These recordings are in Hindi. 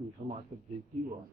समाज देखती हुआ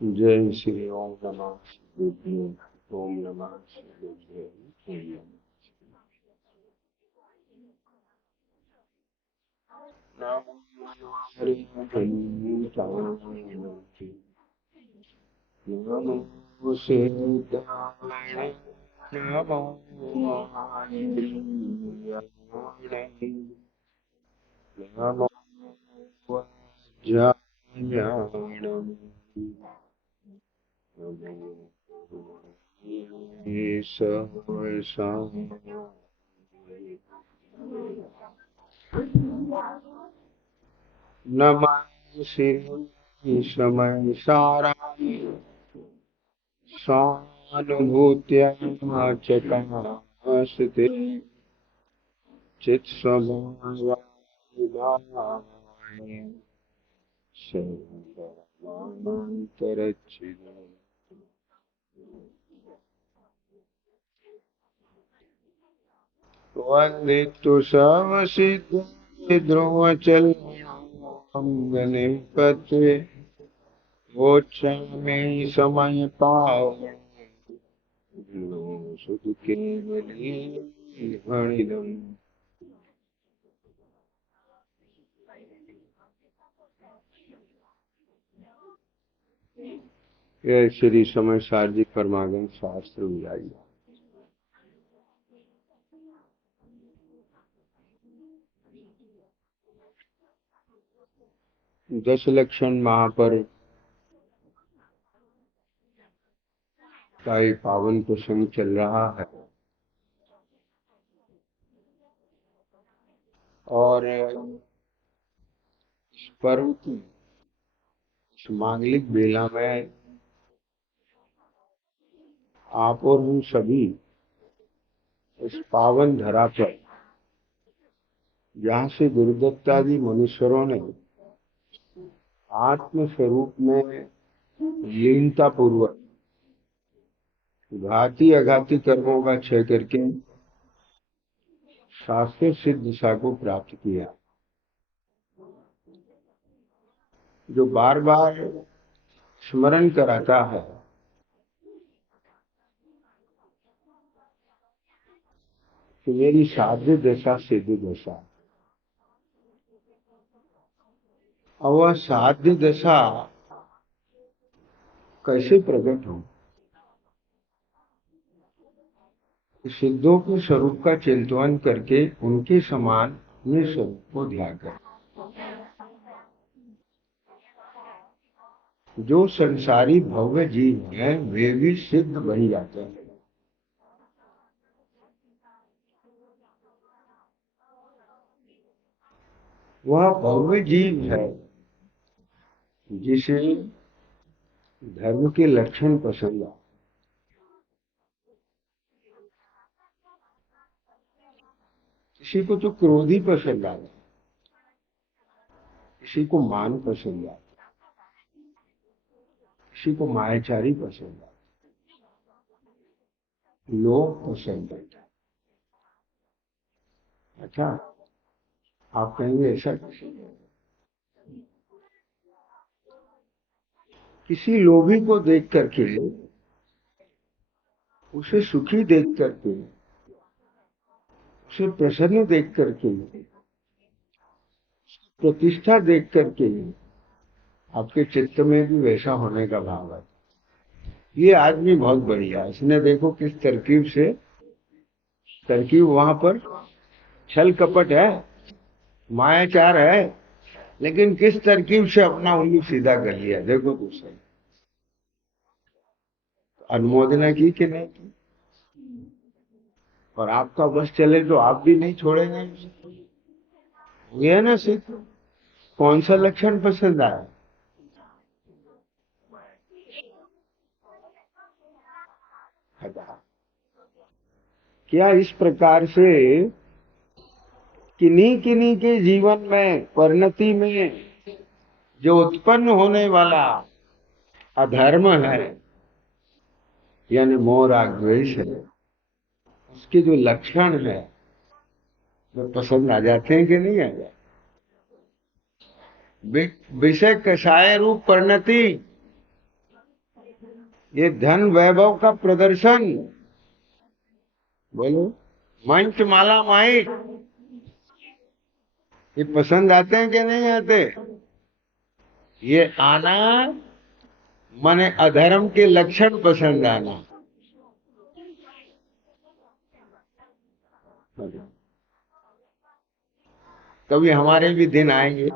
जय श्री ओम नमः शिवाय। ओम नमः शिवाय। नमो सिद्धाय नमो नमो वज्राय नमः श्री समय साराय सहानुभूत्या चकास्ते चित्स्वभावाय सर्वान्तरच्छिदम्। वन्दितु सर्वसिद्धि ध्रुवचलमङ्गनिपते वोच्छामि समय पावनं सुधु केवली हरिदम्। यह श्री समय सारजी परमागम शास्त्र विराई। 10 लक्षण महापर्व का एक पावन प्रसंग चल रहा है और इस पर्व की इस मांगलिक बेला में आप और हम सभी इस पावन धरा पर जहाँ से गुरुदत्तादि मनुष्यों ने आत्म स्वरूप में लीनता पूर्वक घाती अघाती कर्मों का क्षय करके शास्त्र सिद्ध दिशा को प्राप्त किया, जो बार बार स्मरण कराता है कि मेरी साध्य दशा सिद्ध दशा। और वह साध्य दशा कैसे प्रकट हो? सिद्धों के स्वरूप का चिंतन करके उनके समान अपने स्वरूप को ध्यान कर। जो संसारी भव्य जीव हैं वे भी सिद्ध बन जाते हैं। वह भव्य जीव है जिसे धर्म के लक्षण पसंद आए। किसी को तो क्रोधी पसंद आता, किसी को मान पसंद आता, किसी को मायाचारी पसंद आता, लोभ पसंद आता। अच्छा, आप कहेंगे ऐसा किसी लोभी को देख करके, उसे सुखी देख करके, उसे प्रसन्न देख करके, प्रतिष्ठा देख करके आपके चित्त में भी वैसा होने का भाव है। ये आदमी बहुत बढ़िया, इसने देखो किस तरकीब से, तरकीब वहां पर छल कपट है, मायाचार है, लेकिन किस तरकीब से अपना उल्लू सीधा कर लिया, देखो दूसरे। अनुमोदना की कि नहीं की? और आपका बस चले तो आप भी नहीं छोड़ेंगे। ये है ना सिद्ध। कौन सा लक्षण पसंद आया? खदा। क्या इस प्रकार से किन्हीं किन्हीं के जीवन में, परिणति में जो उत्पन्न होने वाला अधर्म है, यानी मोह राग द्वेष है, उसके जो लक्षण है वो पसंद आ जाते हैं कि नहीं आ जाते? विषय कषाय रूप परिणति, ये धन वैभव का प्रदर्शन, बोलो, मंच माला माइक, ये पसंद आते हैं कि नहीं आते? ये आना माने अधर्म के लक्षण पसंद आना। कभी हमारे भी दिन आएंगे,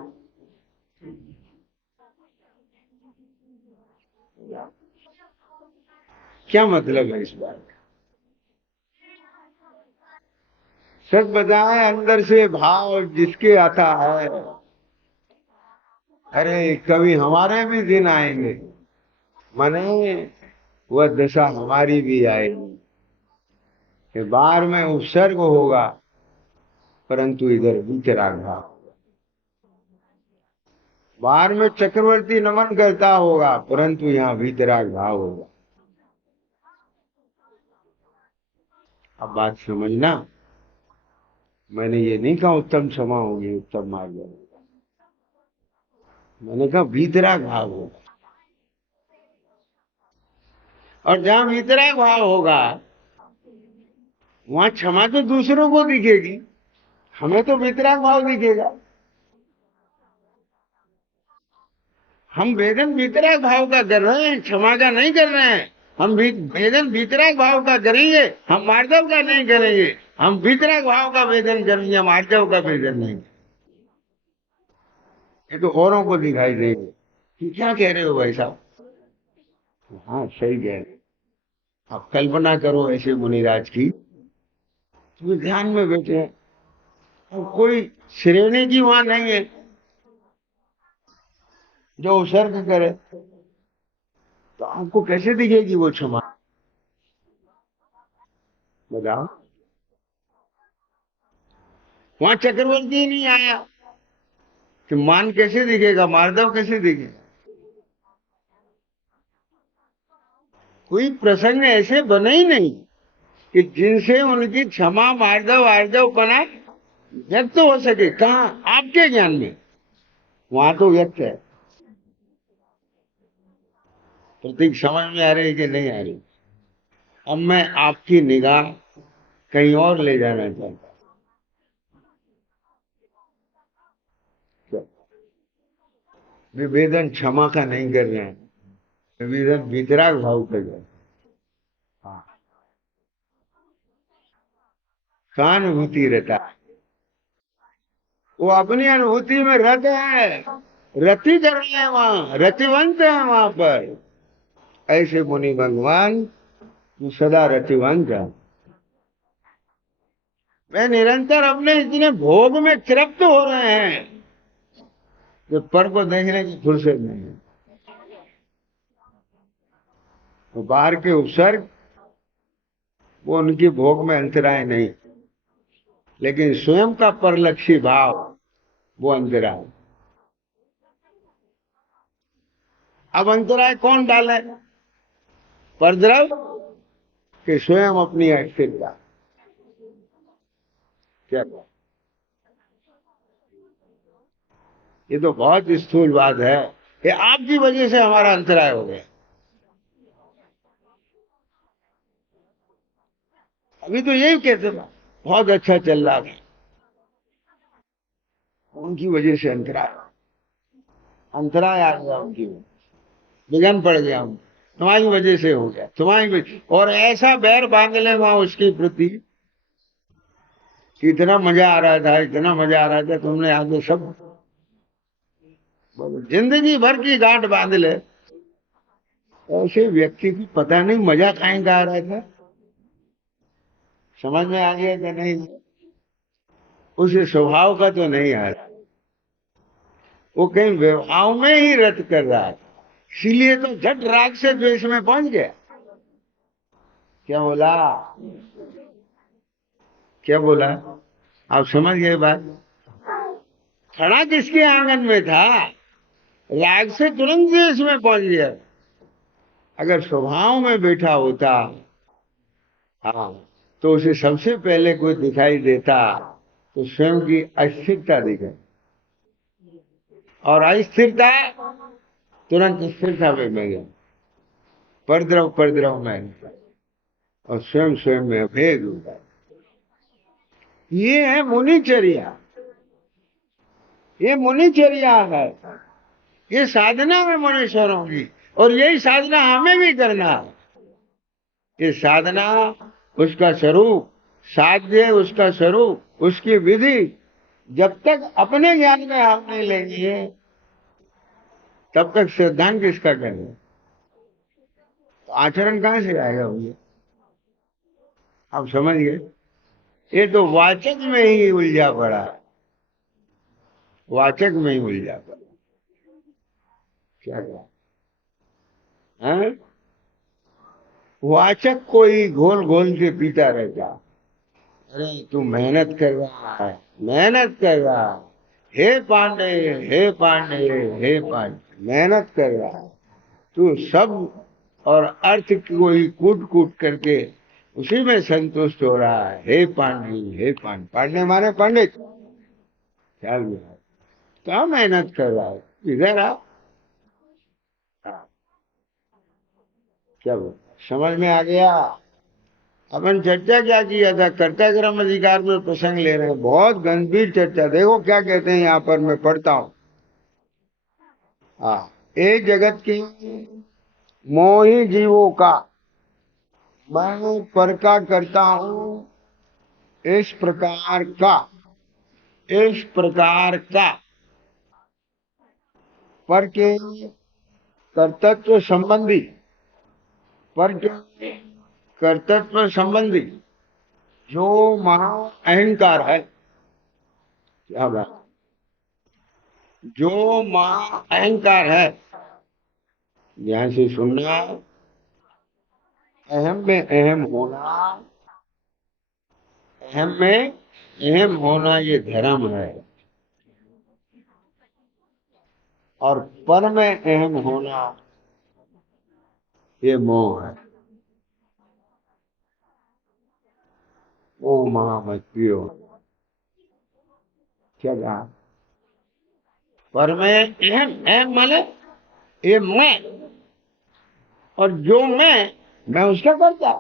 क्या मतलब है इस बात का? सच बताएं, अंदर से भाव जिसके आता है, अरे कभी हमारे भी दिन आएंगे, माने वह दशा हमारी भी आएगी कि बाहर में उपसर्ग होगा परंतु इधर वीतराग भाव, बाहर में चक्रवर्ती नमन करता होगा परंतु यहाँ वीतराग भाव होगा। अब बात समझना, मैंने ये नहीं कहा उत्तम क्षमा होगी, उत्तम मार्ग होगा, मैंने कहा वीतराग भाव होगा। और जहां वीतराग भाव होगा वहां क्षमा तो दूसरों को दिखेगी, हमें तो वीतराग भाव दिखेगा। हम वेदन वीतराग भाव का कर रहे हैं, क्षमा का नहीं कर रहे हैं। हम वेदन वीतराग भाव का करेंगे, हम मार्दव का नहीं करेंगे। हम वीतराग भाव का वेदन करेंगे, मार्दव का वेदन नहीं। ये तो औरों को दिखाई देंगे कि क्या कह रहे हो भाई साहब। हाँ सही कह रहे। आप कल्पना करो ऐसे मुनिराज की, तो ध्यान में बैठे हैं और कोई श्रेणी की वहां नहीं है जो उत्सर्ग करे, तो आपको कैसे दिखेगी वो क्षमा? बताओ। वहां चक्रवर्ती ही नहीं आया कि मान कैसे दिखेगा, मार्दव कैसे दिखेगा? कोई प्रसंग ऐसे बने ही नहीं कि जिनसे उनकी क्षमा मार्दव आर्दव पना व्यक्त हो सके। कहा? आपके ज्ञान में वहां तो व्यक्त है। प्रतीक समझ में आ रही कि नहीं आ रही? अब मैं आपकी निगाह कहीं और ले जाना चाहता हूं। विभेदन क्षमा का नहीं कर रहे हैं, विभेदन वितराग भाव कर रहे हैं। हाँ, कहाँ अनुभूति रहता है? वो अपनी अनुभूति में रत है, रति कर रहे हैं, वहां रतिवंत है वहां पर। ऐसे मुनि भगवान तू सदा रतिवंत है। मैं निरंतर अपने इतने भोग में तृप्त हो रहे हैं कि पर को देखने की फुर्सत नहीं है। तो बाहर के उपसर्ग वो उनकी भोग में अंतराय नहीं, लेकिन स्वयं का परलक्षी भाव वो अंतराय। अब अंतराय कौन डाले? परद्रव कि स्वयं अपनी अस्थिरता? क्या? ये तो बहुत स्थूल बात है कि आपकी वजह से हमारा अंतराय हो गया। अभी तो यही कहते थे बहुत अच्छा चल रहा था, उनकी वजह से अंतराय, अंतराय आ गया, उनकी विघन पड़ गया, तुम्हारी वजह से हो गया, तुम्हारी वजह। और ऐसा बैर बांध ले वहां उसकी प्रति कि इतना मजा आ रहा था, इतना मजा आ रहा था, तुमने आगे सब जिंदगी भर की गांठ बांध ले। ऐसे व्यक्ति की पता नहीं मजा कहीं का आ रहा था। समझ में आ गया कि नहीं? उस स्वभाव का तो नहीं आ रहा, वो कहीं व्यवहार में ही रत कर रहा था, इसीलिए तो झट राग से द्वेष में पहुंच गया। क्या बोला? क्या बोला? आप समझ गए बात? खड़ा किसके आंगन में था? राग से तुरंत देश में पहुंच गया। अगर स्वभाव में बैठा होता, हाँ, तो उसे सबसे पहले कोई दिखाई देता तो स्वयं की अस्थिरता दिखे, और अस्थिरता तुरंत स्थिरता में मिल गया। परद्रव परद्रव में, और स्वयं स्वयं में अभेद होता है। ये है मुनिचर्या, ये मुनिचर्या है, ये साधना है मुनीश्वरों की, और यही साधना हमें भी करना है। ये साधना, उसका स्वरूप, साध्य उसका स्वरूप, उसकी विधि जब तक अपने ज्ञान में हम नहीं लेंगे, तब तक सिद्धांत किसका करेंगे? तो आचरण कहां से आएगा भैया? आप समझ गए? ये तो वाचक में ही उलझा पड़ा है, वाचक में ही उलझा पड़ा। क्या है? वाचक को ही घोल घोल के पीता रहता। अरे तू मेहनत कर रहा है, मेहनत कर रहा है, हे पांडे, हे पांडे, हे पांडे, मेहनत कर रहा है तू सब, और अर्थ को ही कूट कूट करके उसी में संतुष्ट हो रहा है। हे पांडे, हे पांडे, पांडे माने पंडित, ख्याल में आए। क्या मेहनत कर रहा है? इधर आ। क्या बोल, समझ में आ गया? अपन चर्चा क्या किया था? कर्ता कर्म अधिकार में प्रसंग ले रहे हैं, बहुत गंभीर चर्चा। देखो क्या कहते हैं यहाँ पर, मैं पढ़ता हूँ। हाँ, एक जगत की मोही जीवों का मैं पर का करता हूँ, इस प्रकार का, इस प्रकार का पर के कर्तृत्व संबंधी, पर के कर्तृत्व संबंधी जो महा अहंकार है, क्या बात, जो महा अहंकार है, ध्यान से सुनना, अहम में अहम होना, अहम में अहम होना ये धर्म है, और पर में अहम होना ये मोह है। मोह महा पियो। क्या कहा? पर में अहम, अहम माने ये मैं, और जो मैं उसका करता।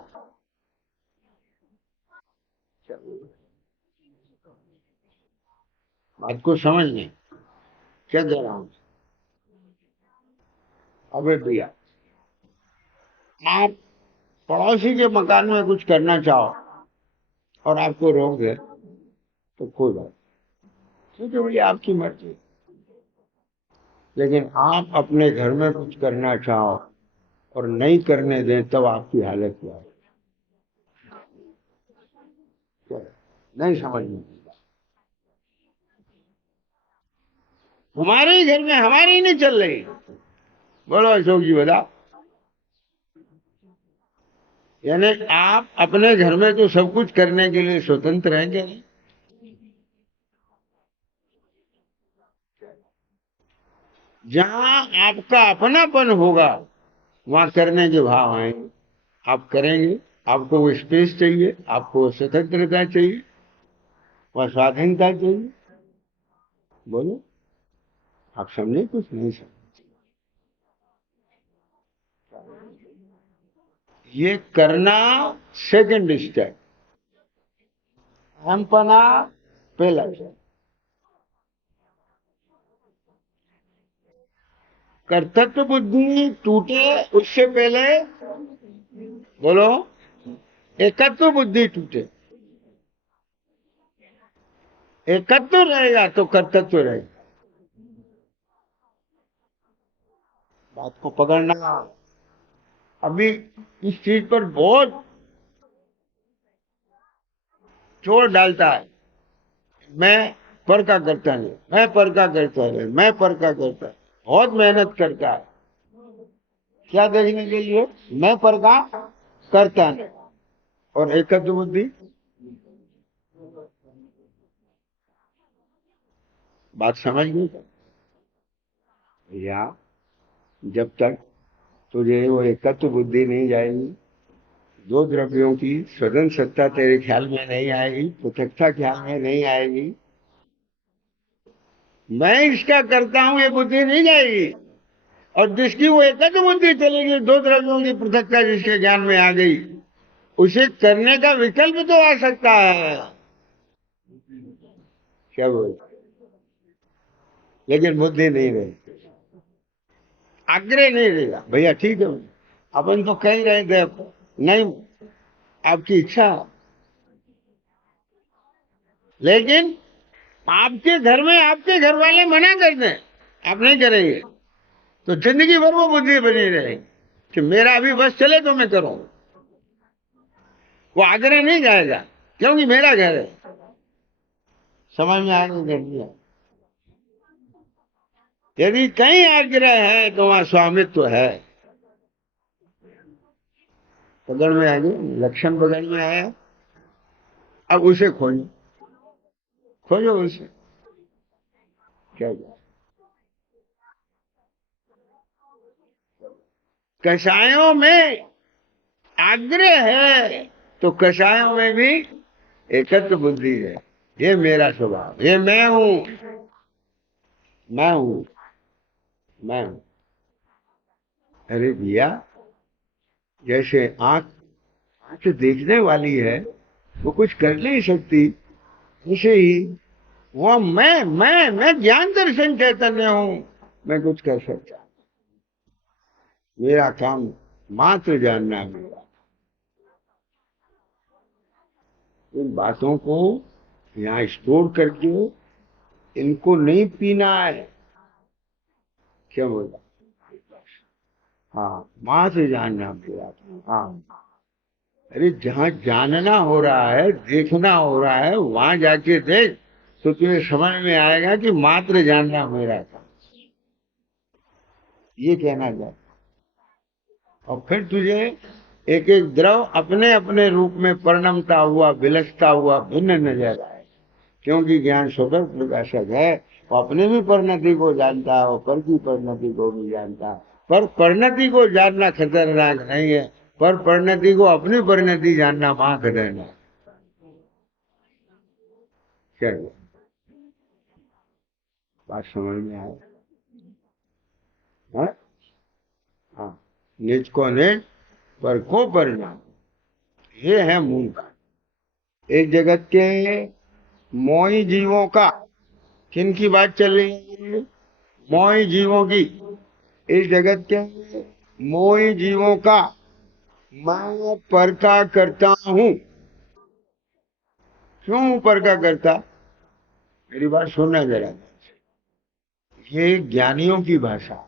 बात को समझ नहीं, क्या कह रहा हूं? अबे भैया, आप पड़ोसी के मकान में कुछ करना चाहो और आपको रोक दे तो कोई बात, ठीक है भैया, आपकी मर्जी। लेकिन आप अपने घर में कुछ करना चाहो और नहीं करने दें, तब आपकी हालत क्या है? क्या है? नहीं समझ में? हमारे ही घर में हमारी ही नहीं चल रही। बोलो अशोक जी, बताओ। यानी आप अपने घर में तो सब कुछ करने के लिए स्वतंत्र हैं क्या? नहीं। जहां आपका अपनापन होगा, वहां करने के भाव आएंगे, आप करेंगे। आपको वो स्पेस चाहिए, आपको वो स्वतंत्रता चाहिए, वह स्वाधीनता चाहिए। बोलो, आप समझे? कुछ नहीं समझे? ये करना सेकंड स्टेप, हमपना पहला स्टेप। कर्तव्य बुद्धि टूटे उससे पहले, बोलो, एकत्व बुद्धि टूटे। एकत्व रहेगा तो कर्तव्य रहेगा। बात को पकड़ना। अभी इस चीज पर बहुत जोर डालता है। मैं पर का करता नहीं, मैं पर का करता है, मैं पर का करता है, बहुत मेहनत करता है। क्या देखने के लिए? मैं पर का करता नहीं। और एकत्व बुद्धि, बात समझ गई या? जब तक तुझे वो एकत्व बुद्धि नहीं जाएगी, दो द्रव्यों की स्वतंत्र सत्ता तेरे ख्याल में नहीं आएगी, पृथकता ख्याल में नहीं आएगी, मैं इसका करता हूं ये बुद्धि नहीं जाएगी। और जिसकी वो एकत्व बुद्धि चलेगी, दो द्रव्यों की पृथकता जिसके ज्ञान में आ गई, उसे करने का विकल्प तो आ सकता है, क्या बोल, लेकिन बुद्धि नहीं रही, आग्रह नहीं रहेगा। भैया ठीक है, अपन तो कह रहे थे नहीं, आपकी इच्छा, लेकिन आपके घर में आपके घर वाले मना कर दें, आप नहीं करेंगे, तो जिंदगी भर वो बुद्धि बनी रहेगी कि मेरा अभी बस चले तो मैं करूं। वो आग्रह नहीं जाएगा, क्योंकि मेरा घर है। समझ में आगे कर दिया? यदि कहीं आग्रह है तो वहां स्वामित्व है। पकड़ में आ गई, लक्षण पकड़ में आया, अब उसे खोजो, खोजो उसे, क्या कषायों में आग्रह है तो कषायों में भी एकत्व बुद्धि है। ये मेरा स्वभाव, ये मैं हूं, मैं हूं, मैं हूं। अरे भैया, जैसे आंख आंख देखने वाली है, वो कुछ कर नहीं सकती, उसे ही वो मैं ज्ञान दर्शन चैतन्य हूं, मैं कुछ कर सकता, मेरा काम मात्र जानना है। मेरा इन बातों को यहाँ स्टोर करके इनको नहीं पीना है, क्या बोला? हाँ, मात्र जानना मेरा, हाँ। अरे जहाँ जानना हो रहा है, देखना हो रहा है, वहां जाके देख, तो तुझे समझ में आएगा कि मात्र जानना मेरा था, ये कहना चाहता। और फिर तुझे एक एक द्रव अपने अपने रूप में परिणमता हुआ, विलसता हुआ भिन्न नजर आए, क्योंकि ज्ञान स्वतः प्रकाशक है। वो अपने भी परिणति को जानता है, वो पर की परिणति को भी जानता है। पर परिणति को जानना खतरनाक नहीं है, पर परिणति को अपनी परिणति जानना वहां खतरनाक। क्या बात समझ में आए? हाँ, हाँ, निज को निज, पर को परिणाम, ये है मूल का। एक जगत के मोही जीवों का, किन की बात चल रही है? मोही जीवों की। इस जगत के मोही जीवों का मैं पर का करता हूं। क्यों पर का करता? मेरी बात सुनना जरा, ये ज्ञानियों की भाषा,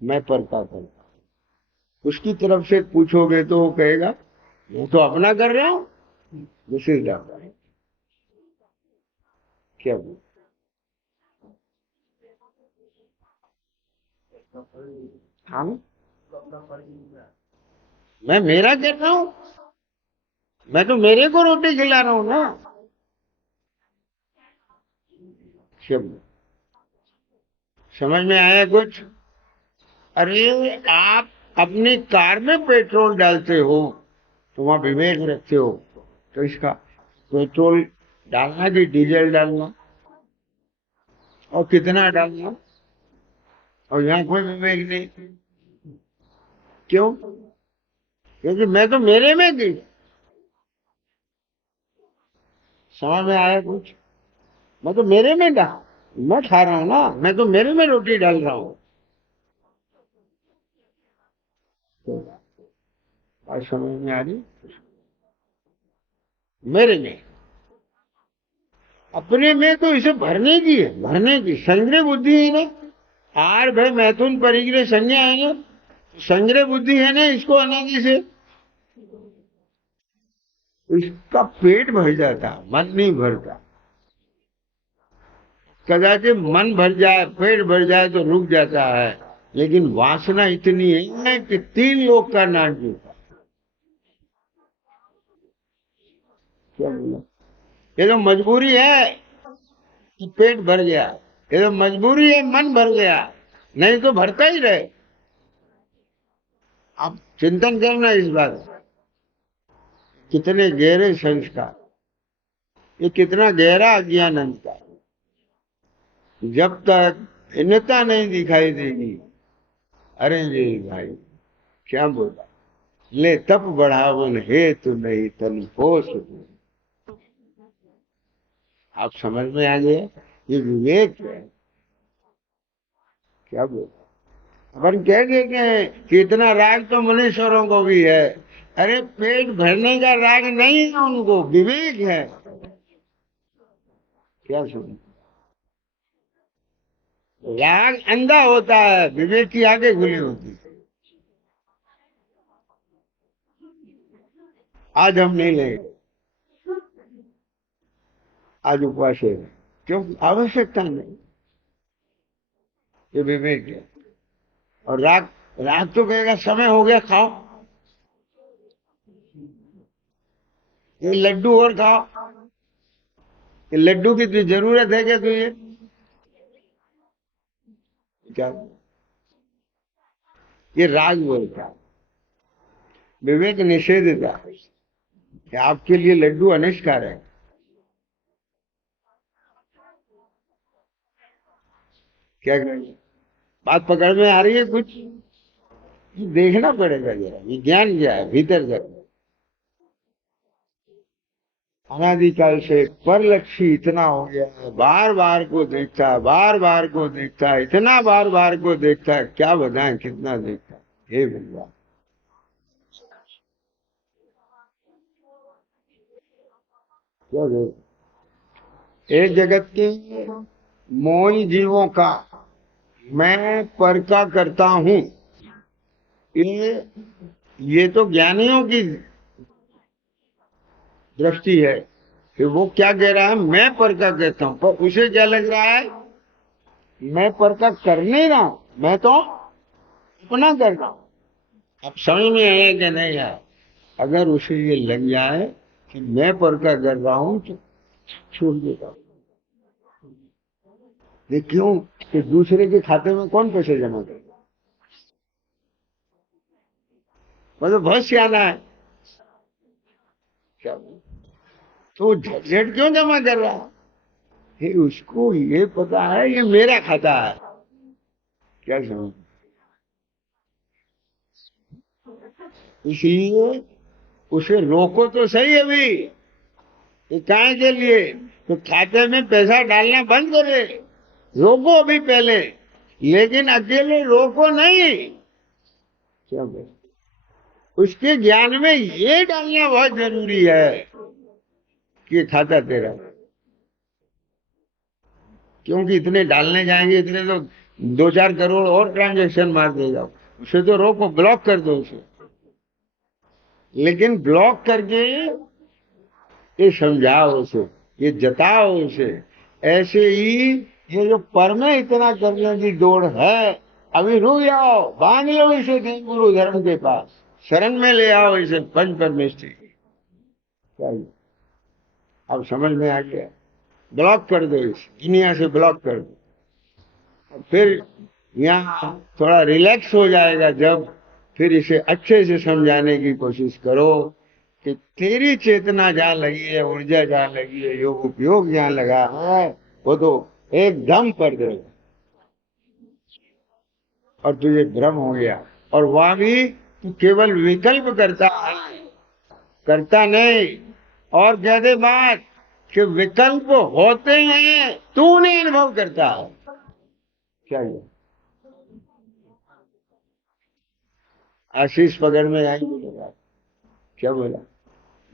मैं पर का करता। उसकी तरफ से पूछोगे तो वो कहेगा मैं तो अपना कर रहा हूं, दिस इज द, क्या बोल, हाँ, मैं मेरा कर रहा हूं, मैं तो मेरे को रोटी खिला रहा हूं ना। शब्द समझ में आया कुछ? अरे आप अपनी कार में पेट्रोल डालते हो तो वहां विवेक रखते हो, तो इसका पेट्रोल डालना कि डीजल डालना, और कितना डालना, और यहाँ कोई विवेक नहीं। क्यों? क्योंकि मैं तो मेरे में थी। समझ में आया कुछ? मैं तो मेरे में डाल, मैं खा रहा हूं ना, मैं तो मेरे में रोटी डाल रहा हूं। तो बात समझ में आ रही? मेरे में, अपने में तो इसे भरने की है, भरने की संग्रह बुद्धि है ना। आर भाई मैथुन परिग्रह संज्ञा है ना, संग्रह बुद्धि है ना, इसको अनादि से इसका पेट भर जाता, मन नहीं भरता। कदाचित मन भर जाए, पेट भर जाए तो रुक जाता है, लेकिन वासना इतनी है कि 3 लोग का नाच जीता। क्या बोला? ये तो मजबूरी है कि पेट भर गया, ये तो मजबूरी है मन भर गया, नहीं तो भरता ही रहे। आप चिंतन करना इस बात का। कितने गहरे संस्कार, ये कितना गहरा अज्ञान अंधकार। जब तक भिन्नता नहीं दिखाई देगी, अरे जी भाई क्या बोला, ले तप बढ़ावन हेतु नहीं तन होश। आप समझ में आ गए, ये विवेक है। क्या बोला, अपन कह देते हैं कि इतना राग तो मनुष्यों को भी है। अरे पेट भरने का राग नहीं है उनको, विवेक है। क्या सुन, राग अंधा होता है, विवेक की आंखें खुली होती है। आज हम नहीं लेंगे, आज उपवास है, क्यों? आवश्यकता नहीं, ये विवेक है। और राग, राग तो कहेगा समय हो गया खाओ, ये लड्डू और खाओ, ये लड्डू की तो जरूरत है क्या तुझे? क्या, ये राग बोलता है। विवेक निषेध था कि आपके लिए लड्डू अनिष्कार है। क्या करेंगे, बात पकड़ में आ रही है कुछ? देखना पड़ेगा जरा, विज्ञान क्या है भीतर तक। अनादिकाल से परलक्षी इतना हो गया है, बार बार को देखता है, बार बार को देखता है, इतना बार बार को देखता है, क्या बताएं कितना देखता है। हे भगवान, क्या देख, एक जगत के मोही जीवों का मैं पर का करता हूँ, ये ये तो ज्ञानियों की दृष्टि है। फिर वो क्या कह रहा है, मैं पर का कहता हूँ, पर उसे क्या लग रहा है, मैं पर का कर नहीं रहा हूं, मैं तो अपना कर रहा हूं। अब समझ में आया कि नहीं आया? अगर उसे ये लग जाए कि मैं पर का कर रहा हूं तो छोड़ देगा। ये क्यों? कि दूसरे के खाते में कौन पैसे जमा करेगा? मतलब बहुत सियाना है। क्या, तो झट क्यों जमा कर रहा है? ये उसको ये पता है ये मेरा खाता है। क्या समझ, इसलिए उसे रोको तो सही अभी, ये काहे के लिए? तो खाते में पैसा डालना बंद करे, रोको अभी पहले, लेकिन अकेले रोको नहीं। क्या बोले? उसके ज्ञान में ये डालना बहुत जरूरी है कि ये खाता तेरा, क्योंकि इतने डालने जाएंगे इतने तो 2-4 करोड़ और ट्रांजैक्शन मार देगा। उसे तो रोको, ब्लॉक कर दो उसे। लेकिन ब्लॉक करके ये समझाओ उसे, ये जताओ उसे। ऐसे ही ये जो पर में इतना करने की दौड़ है, अभी रुक जाओ, बांध लो इसे दीन गुरु धर्म के पास, शरण में ले आओ इसे पंच परमेष्ठी। चाहिए, अब समझ में आ गया? ब्लॉक कर दो इसे, दुनिया से ब्लॉक कर दो। और फिर यहाँ थोड़ा रिलैक्स हो जाएगा जब, फिर इसे अच्छे से समझाने की कोशिश करो कि तेरी चेतना जहाँ लगी है, ऊर्जा जहाँ लगी है, योग उपयोग जहाँ लगा है, वो तो एकदम पर दे, और तुझे भ्रम हो गया। और वहां भी तू केवल विकल्प करता है, करता नहीं। और कह दे बात कि विकल्प होते हैं, तू नहीं अनुभव करता है। क्या ये आशीष पकड़ में आई बोलेगा? क्या बोला?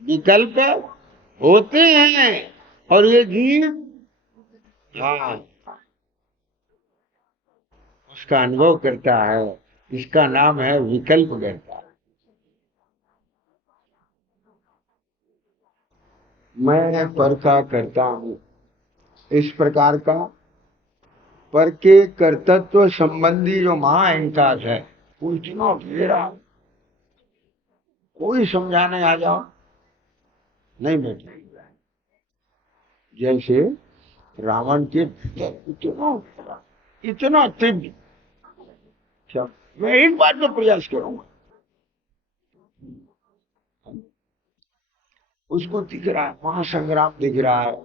विकल्प होते हैं और ये जीव, हाँ, उसका अनुभव करता है। इसका नाम है विकल्प करता। मैं पर का करता हूँ, इस प्रकार का पर के कर्तृत्व संबंधी जो महाअहंकार है, वो इतना गहरा, कोई समझाने आ जाओ नहीं बैठे। जैसे रावण के भीतर इतना तीव्र। अच्छा, मैं एक बार तो प्रयास करूंगा। उसको दिख रहा है, महासंग्राम दिख रहा है,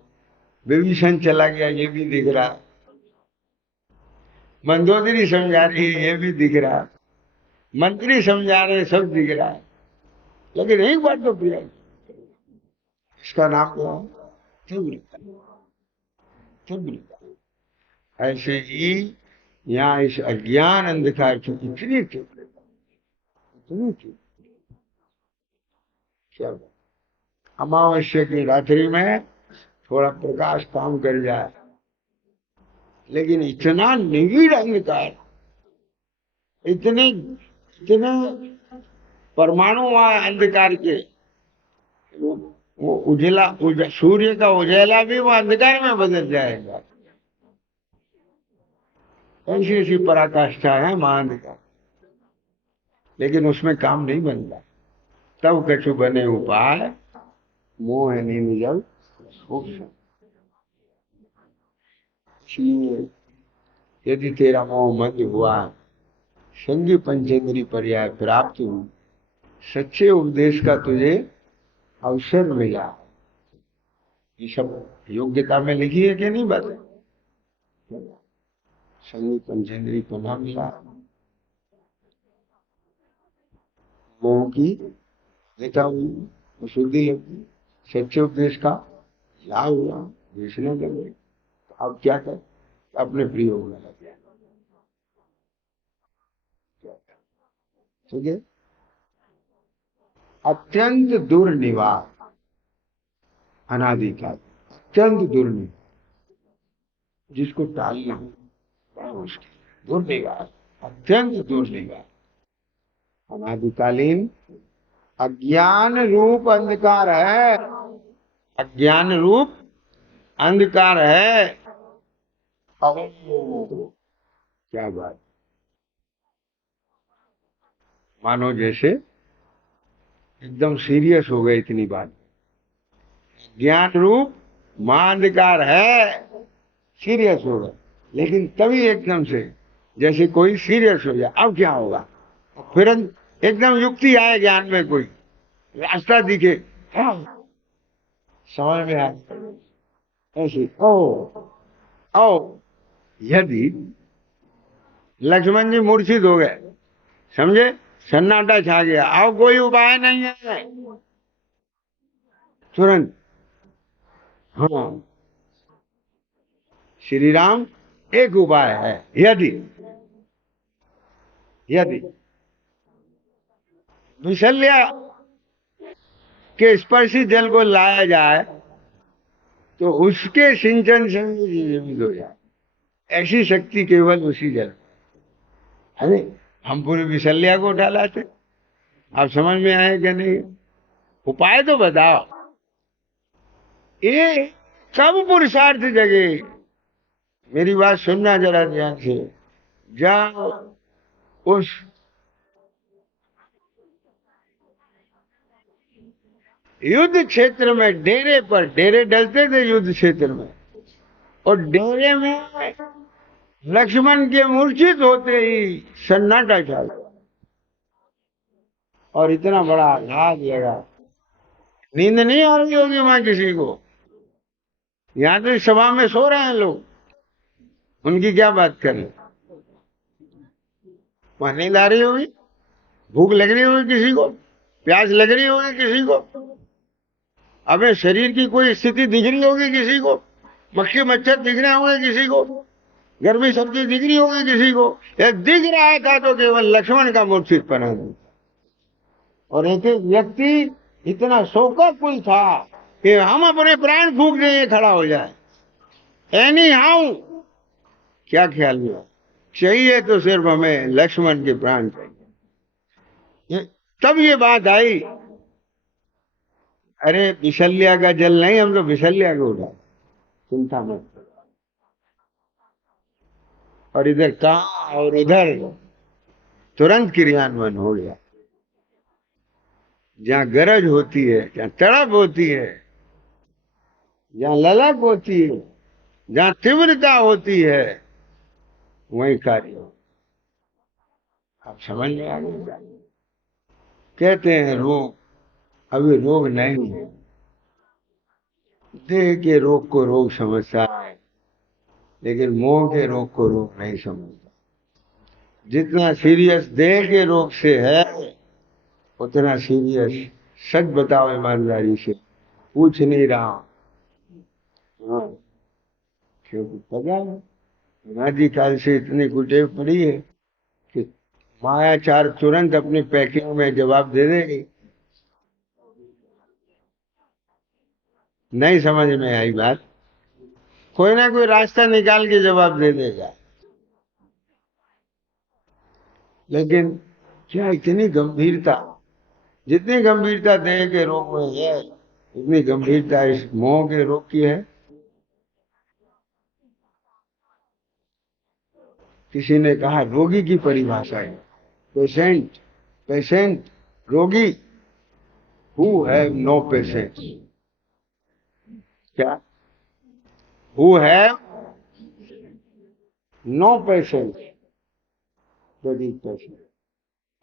विभीषण चला गया ये भी दिख रहा है, मंदोदरी समझा रही है ये भी दिख रहा है, मंत्री समझा रहे हैं सब दिख रहा है, लेकिन एक बार तो प्रयास। इसका नाम क्या है? तीव्रता। तीव्रता। ऐसे ही यहाँ इस अज्ञान अंधकार की इतनी तीव्रता, इतनी तीव्र। क्या अमावस्या की रात्रि में थोड़ा प्रकाश काम कर जाए, लेकिन इतना निविड़ अंधकार, इतने इतने परमाणु वहां अंधकार के, वो सूर्य का उजाला भी वो अंधकार में बदल जाएगा। ऐसी ऐसी पराकाष्ठा है महाअंधकार, लेकिन उसमें काम नहीं बनता। तब कछु बने उपाय, मोह नींद जल सूक्ष्म। यदि तेरा मोह मंद हुआ, संगी पंचेंद्री पर्याय प्राप्त हुई, सच्चे उपदेश का तुझे अवसर मिला, ये सब योग्यता में लिखी है कि नहीं बात? संगी पंचेंद्री पना मिला, मोह की देखा हुई, शुद्धि लगी, सच्चे उपदेश का लाभ हुआ, बेचने लगे। अब क्या कर, अपने प्रिय होने लगे। ठीक है। अत्यंत दुर्निवार, अनादिकाल, अत्यंत दुर्निवार, जिसको टालना बड़ा मुश्किल। दुर्निवार, अत्यंत दुर्निवार, अनादिकालीन अज्ञान रूप अंधकार है। अज्ञान रूप अंधकार है। क्या बात। मानो जैसे एकदम सीरियस हो गए इतनी बात। ज्ञान रूप महाअंधकार है, सीरियस हो गए, लेकिन तभी एकदम से जैसे कोई सीरियस हो जाए, अब क्या होगा? फिर एकदम युक्ति आए ज्ञान में, कोई रास्ता दिखे, हाँ, समझ में आए ऐसी। ओ ओ यदि लक्ष्मण जी मूर्छित हो गए, समझे, सन्नाटा छा गया, अब कोई उपाय नहीं है, तुरंत हाँ, श्री राम एक उपाय है। यदि यदि विशल्या के स्पर्शी जल को लाया जाए तो उसके सिंचन से जीवित हो जाए, ऐसी शक्ति केवल उसी जल। अरे हम पूरी विशल्या को उठा लाते, आप समझ में आए क्या? नहीं, उपाय तो बताओ। ये सब पुरुषार्थ जगे। मेरी बात सुनना जरा ध्यान से। जाओ उस युद्ध क्षेत्र में, डेरे पर, डेरे डलते थे युद्ध क्षेत्र में, और डेरे में लक्ष्मण के मूर्छित होते ही सन्नाटा छा गया और इतना बड़ा आघात लगा। नींद नहीं आ रही होगी वहां किसी को, यहाँ तो सभा में सो रहे हैं लोग, उनकी क्या बात करें। वहां नींद आ रही होगी, भूख लग रही होगी किसी को, प्यास लग रही होगी किसी को, अबे शरीर की कोई स्थिति दिख रही होगी किसी को, मक्खी मच्छर दिख रहे होंगे किसी को, गर्मी सर्दी दिख रही होगी किसी को। ये दिख रहा था तो केवल लक्ष्मण का मूर्छित पना। और एक एक व्यक्ति इतना शोकाकुल था कि हम अपने प्राण फूंक देंगे खड़ा हो जाए। एनी हाउ, क्या ख्याल हुआ? चाहिए तो सिर्फ हमें लक्ष्मण के प्राण चाहिए। तब ये बात आई, अरे विशल्या का जल नहीं, हम तो विशल्या को उठा, चिंता मत। और इधर कहा और उधर तुरंत क्रियान्वयन हो गया। जहां गरज होती है, जहां तड़प होती है, जहाँ ललक होती है, जहाँ तीव्रता होती है, वही कार्य। आप समझ में आ गए? कहते हैं रोग, अभी रोग नहीं है। देह के रोग को रोग समझता है, लेकिन मोह के रोग को रोग नहीं समझता। जितना सीरियस देह के रोग से है, उतना सीरियस, सच बताओ ईमानदारी से, पूछ नहीं रहा हूं। हाँ, क्योंकि पता है अनादि काल से इतनी कुटेव पड़ी है कि मायाचार तुरंत अपनी पैकिंग में जवाब दे देगी। नहीं समझ में आई बात? कोई ना कोई रास्ता निकाल के जवाब दे देगा। लेकिन क्या इतनी गंभीरता, जितनी गंभीरता देह के रोग में है, उतनी गंभीरता इस मोह के रोग की है। किसी ने कहा रोगी की परिभाषा है पेशेंट, पेशेंट, रोगी, हु हैव नो पेशेंस। क्या? Who have no patience, that is patient.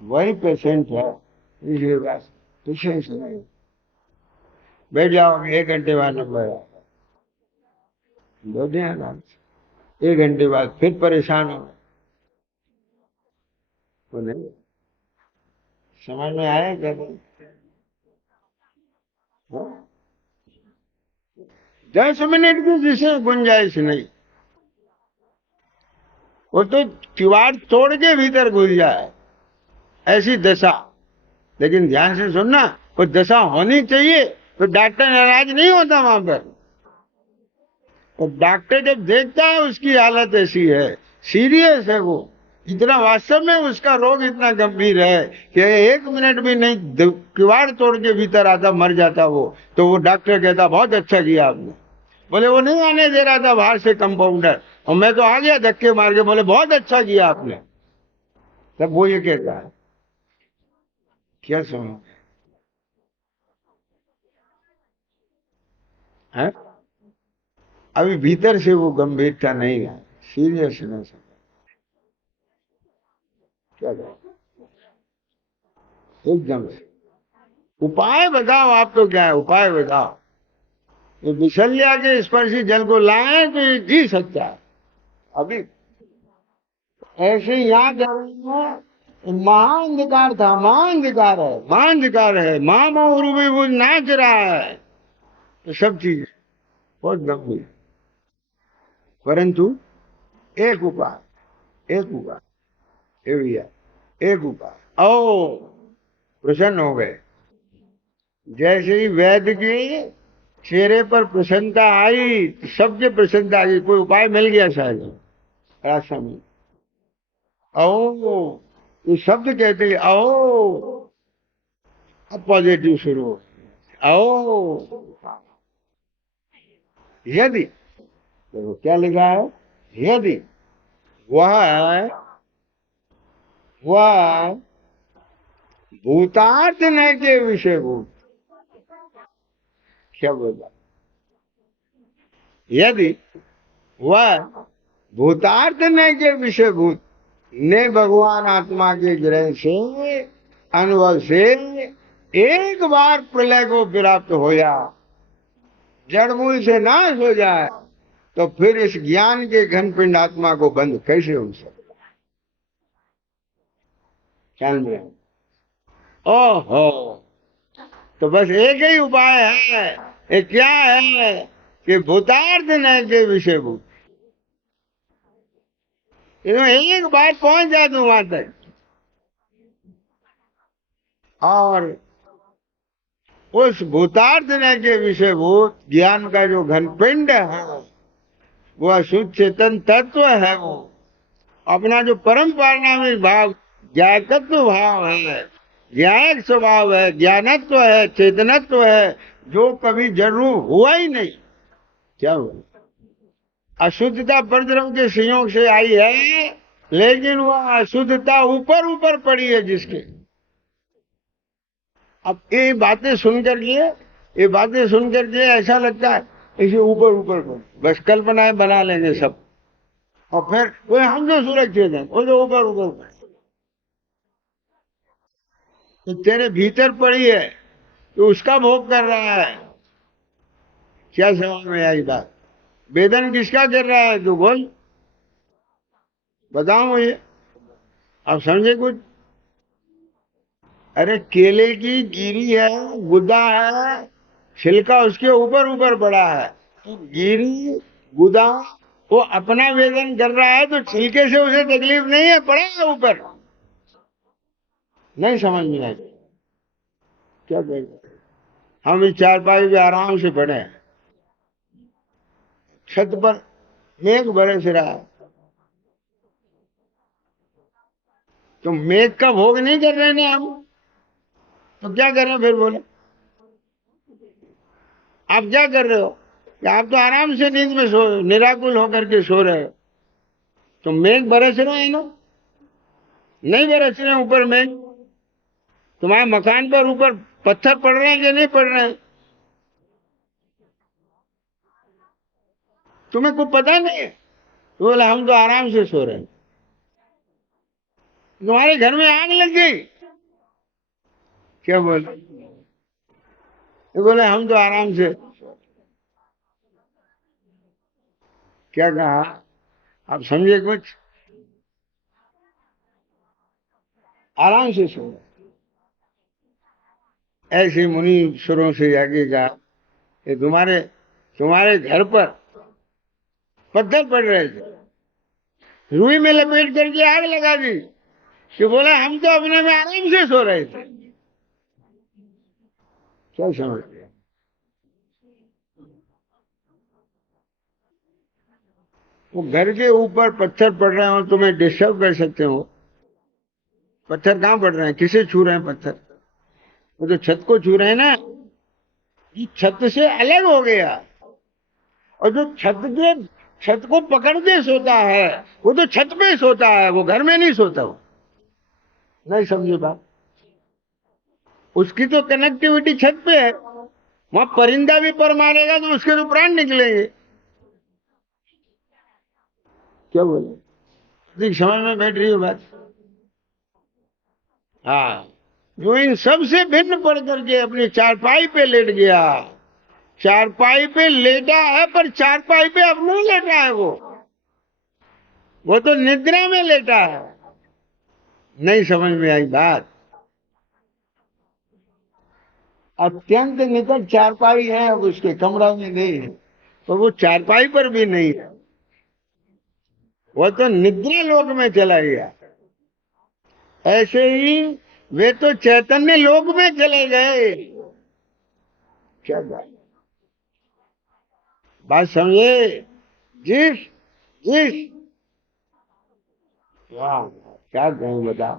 वही पेशेंट है। इसलिए बस पेशेंस नहीं। बैठ जाओगे, 1 घंटे बाद नंबर आएगा, दो दिन आराम से। 1 घंटे बाद फिर परेशान हो, तो नहीं समझ में आया क्या? हाँ? 10 मिनट की जिसे गुंजाइश नहीं, वो तो किवाड़ तोड़ के भीतर घुस जाए, ऐसी दशा। लेकिन ध्यान से सुनना, वो दशा होनी चाहिए तो डॉक्टर नाराज नहीं होता वहां पर। तो डॉक्टर जब देखता है उसकी हालत ऐसी है, सीरियस है वो, इतना वास्तव में उसका रोग इतना गंभीर है कि 1 मिनट भी नहीं किवाड़ तोड़ के भीतर आता, मर जाता वो, तो वो डॉक्टर कहता बहुत अच्छा किया आपने। बोले वो नहीं आने दे रहा था बाहर से कंपाउंडर, और मैं तो आ गया धक्के मार के। बोले बहुत अच्छा किया आपने। तब वो ये कहता है, क्या समझ है? अभी भीतर से वो गंभीरता नहीं है, सीरियसनेस है। क्या करें? एकदम से उपाय बताओ, आप तो क्या है, उपाय बताओ। ये विशल्या के स्पर्शी जल को लाए तो ये जी सकता है। अभी ऐसे यहाँ जा रही है, महाअंधकार था, महाअंधकार है, महाअंधकार है, महामौरू में वो नाच रहा है, तो सब चीज बहुत गंभीर। परंतु एक उपाय, एक उपाय, ये भैया, एक उपाय, ओ प्रसन्न हो गए। जैसे ही वैद्य के चेहरे पर प्रसन्नता आई, तो सबके प्रसन्नता आई, कोई उपाय मिल गया शायद रास्ता में। ओ, ये शब्द कहते हैं ओ, अब पॉजिटिव शुरू हो। ओ, यदि, देखो क्या लिखा है, यदि वह वह भूतार्थ न के विषय भूत, क्या बोला, यदि वह भूतार्थ न के विषय भूत ने भगवान आत्मा के ग्रह से, अनुभव से एक बार प्रलय को प्राप्त होया, जड़मूल से नाश हो जाए, तो फिर इस ज्ञान के घन पिंड आत्मा को बंद कैसे हो सकता? ख्याल में? ओहो, तो बस एक ही उपाय है। ये क्या है कि भूतार्थ न के विषय भूत, एक बार पहुंच जा तू वहां तक, और उस भूतार्थ न के विषय भूत ज्ञान का जो घन पिंड है, वो अशुद्ध चेतन तत्व है, वो अपना जो परम पारिणामिक भाव, ज्ञातत्व भाव है, ज्ञायक स्वभाव है, ज्ञानत्व है, चेतनत्व है, जो कभी जरूर हुआ ही नहीं। क्या हुआ? अशुद्धता परद्रव्य के संयोग से आई है, लेकिन वह अशुद्धता ऊपर ऊपर पड़ी है जिसके। अब ये बातें सुन करके ऐसा लगता है इसे ऊपर ऊपर बस कल्पनाएं बना लेंगे सब, और फिर वो हम जो सुरक्षित हैं वो जो ऊपर ऊपर। तो तेरे भीतर पड़ी है, तो उसका भोग कर रहा है। क्या समझ में आई बात? वेदन किसका कर रहा है तू बोल, बताओ मुझे, आप समझे कुछ? अरे केले की गिरी है, गुदा है, छिलका उसके ऊपर ऊपर पड़ा है, तो गिरी गुदा वो अपना वेदन कर रहा है, तो छिलके से उसे तकलीफ नहीं है, पड़ा है ऊपर। नहीं समझ में आई? क्या कहेंगे? हम इस चारपाई पे आराम से पड़े हैं, छत पर मेघ बरस रहा है, तो मेघ का भोग नहीं कर रहे ना हम, तो क्या कर रहे हो फिर बोले? आप क्या कर रहे हो कि आप तो आराम से नींद में सो, निराकुल होकर के सो रहे हो, तो मेघ बरस रहे हैं ना? नहीं बरस रहे हैं ऊपर मेघ? तुम्हारे मकान पर ऊपर पत्थर पड़ रहे हैं कि नहीं पड़ रहे हैं? तुम्हें कुछ पता नहीं है? तो बोले हम तो आराम से सो रहे हैं। तुम्हारे घर में आग लग गई, क्या बोले? तो बोले हम तो आराम से। क्या कहा? आप समझे कुछ? आराम से सो रहे। ऐसे मुनीश्वरों से आगे कहा कि तुम्हारे तुम्हारे घर पर पत्थर पड़ रहे थे, रुई में लपेट करके आग लगा दी, कि बोला हम तो अपने में आराम से सो रहे थे। क्या समझ गया? वो घर के ऊपर पत्थर पड़ रहे हो, तुम्हें डिस्टर्ब कर सकते हो? पत्थर कहाँ पड़ रहे हैं, किसे छू रहे हैं पत्थर? वो तो छत को छू रहे हैं ना, ये छत से अलग हो गया। और जो छत को पकड़ के सोता है, वो तो छत पे सोता है, वो घर में नहीं सोता। वो नहीं समझे बात? उसकी तो कनेक्टिविटी छत पे है, वहां परिंदा भी पर मारेगा तो उसके तो प्राण निकलेंगे। क्या बोले? देख समझ में बैठ रही हो बात? हाँ, जो इन सब से भिन्न पड़ करके अपनी चारपाई पे लेट गया, चारपाई पे लेटा है, पर चारपाई पे अब नहीं लेटा है, वो तो निद्रा में लेटा है। नहीं समझ में आई बात? अत्यंत निकट चारपाई है, अब उसके कमरा में नहीं है, तो वो चारपाई पर भी नहीं है, वो तो निद्रा लोक में चला गया। ऐसे ही वे तो चैतन्य लोक में चले गए। क्या बात समझे? जिस जिस वाह, क्या कहें बताओ।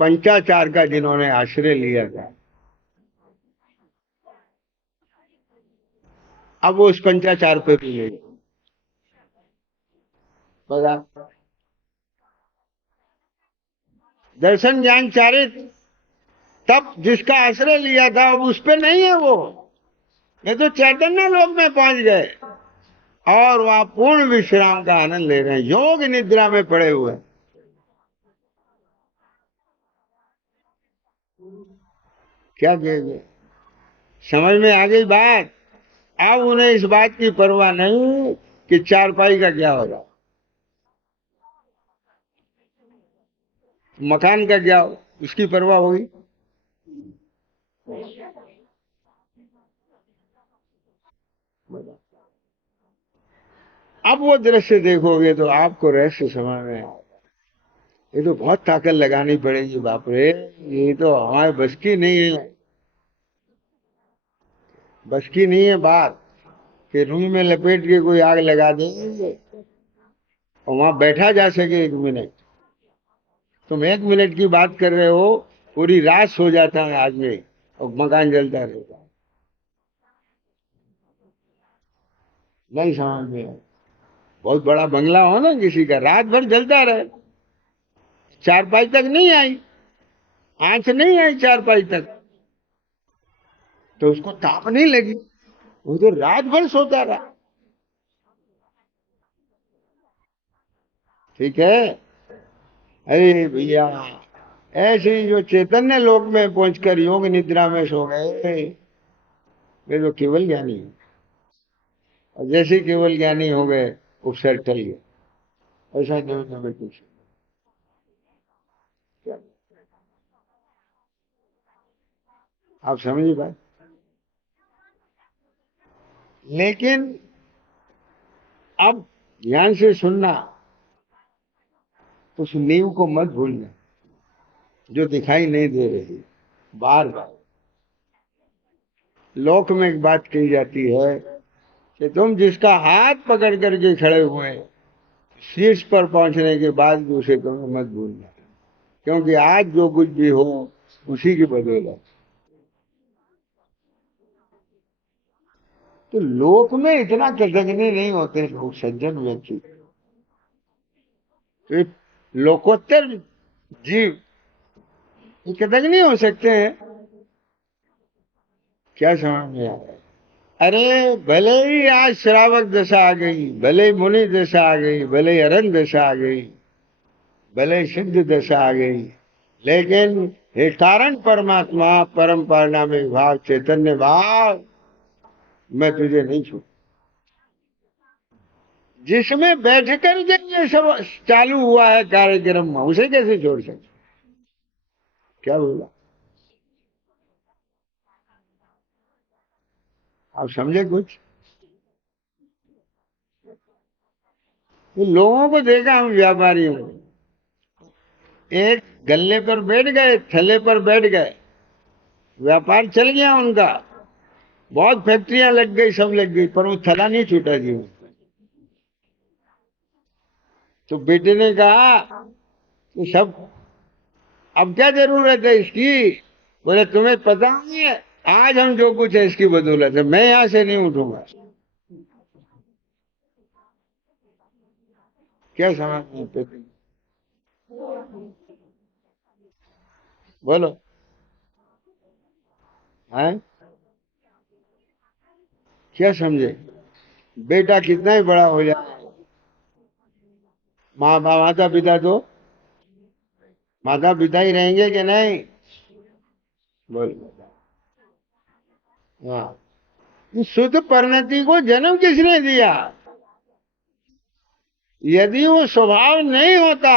पंचाचार का जिन्होंने आश्रय लिया था, अब वो उस पंचाचार पे भी नहीं बता। दर्शन ज्ञान चारित तब जिसका आश्रय लिया था, अब उस पे नहीं है वो, ये तो चैतन्य लोक में पहुंच गए, और वहां पूर्ण विश्राम का आनंद ले रहे हैं, योग निद्रा में पड़े हुए। क्या कहेंगे? समझ में आ गई बात? अब उन्हें इस बात की परवाह नहीं कि चारपाई का क्या होगा, मकान का क्या हो, उसकी परवाह होगी? अब वो दृश्य देखोगे तो आपको रहस्य समझ में आएगा। ये तो बहुत ताकत लगानी पड़ेगी, बाप रे, ये तो हमारे बस की नहीं है, बस की नहीं है बात, कि रूई में लपेट के कोई आग लगा दे और वहां बैठा जा सके 1 मिनट। तुम 1 मिनट की बात कर रहे हो, पूरी रात सो जाता है आदमी और मकान जलता रहता है। नहीं समझ में आया? बहुत बड़ा बंगला हो ना किसी का, रात भर जलता रहे, चारपाई तक नहीं आई, आंच नहीं आई चारपाई तक, तो उसको ताप नहीं लगी, वो तो रात भर सोता रहा। ठीक है। अरे भैया, ऐसे ही जो चैतन्य लोक में पहुंचकर योग निद्रा में सो गए, वे तो केवल ज्ञानी है। और जैसे ही केवल ज्ञानी हो गए, उपसर्ग टल गया। ऐसा जीवन में कुछ क्या, आप समझिए बात। लेकिन अब ध्यान से सुनना, उस नींव को मत भूलना जो दिखाई नहीं दे रही। बार बार लोक में एक बात कही जाती है कि तुम जिसका हाथ पकड़ करके खड़े हुए शीर्ष पर पहुंचने के बाद भी उसे तुम्हें मत भूलना, क्योंकि आज जो कुछ भी हो उसी की बदौलत। तो लोक में इतना कृतज्ञ नहीं होते लोग, सज्जन व्यक्ति। तो ये लोकोत्तर जीव ये कृतज्ञ हो सकते हैं? क्या समझ में आ रहा है? अरे भले ही आज श्रावक दशा आ गई, भले ही मुनि दशा आ गई, भले ही अरण्य दशा आ गई, भले ही सिद्ध दशा आ गई, लेकिन हे कारण परमात्मा, परम परिणामी भाव, चैतन्य भाव, मैं तुझे नहीं छू। जिसमें बैठकर जब ये सब चालू हुआ है कार्यक्रम, उसे कैसे छोड़ सकते? क्या बोला? आप समझे कुछ? तो लोगों को देखा हम व्यापारियों को, एक गल्ले पर बैठ गए, थैले पर बैठ गए, व्यापार चल गया उनका, बहुत फैक्ट्रियां लग गई, सब लग गई, पर वो थैला नहीं छूटा जीवन। तो बेटे ने कहा कि सब, अब क्या जरूरत है इसकी? बोले तुम्हें पता नहीं है, आज हम जो कुछ है इसकी बदौलत है, मैं यहां से नहीं उठूंगा। क्या समझ में आते थे? बोलो। हैं? क्या समझे? बेटा कितना ही बड़ा हो जाए, माता पिता तो माता पिता ही रहेंगे कि नहीं? बोलो। हाँ। इस शुद्ध परिणति को जन्म किसने दिया? यदि वो स्वभाव नहीं होता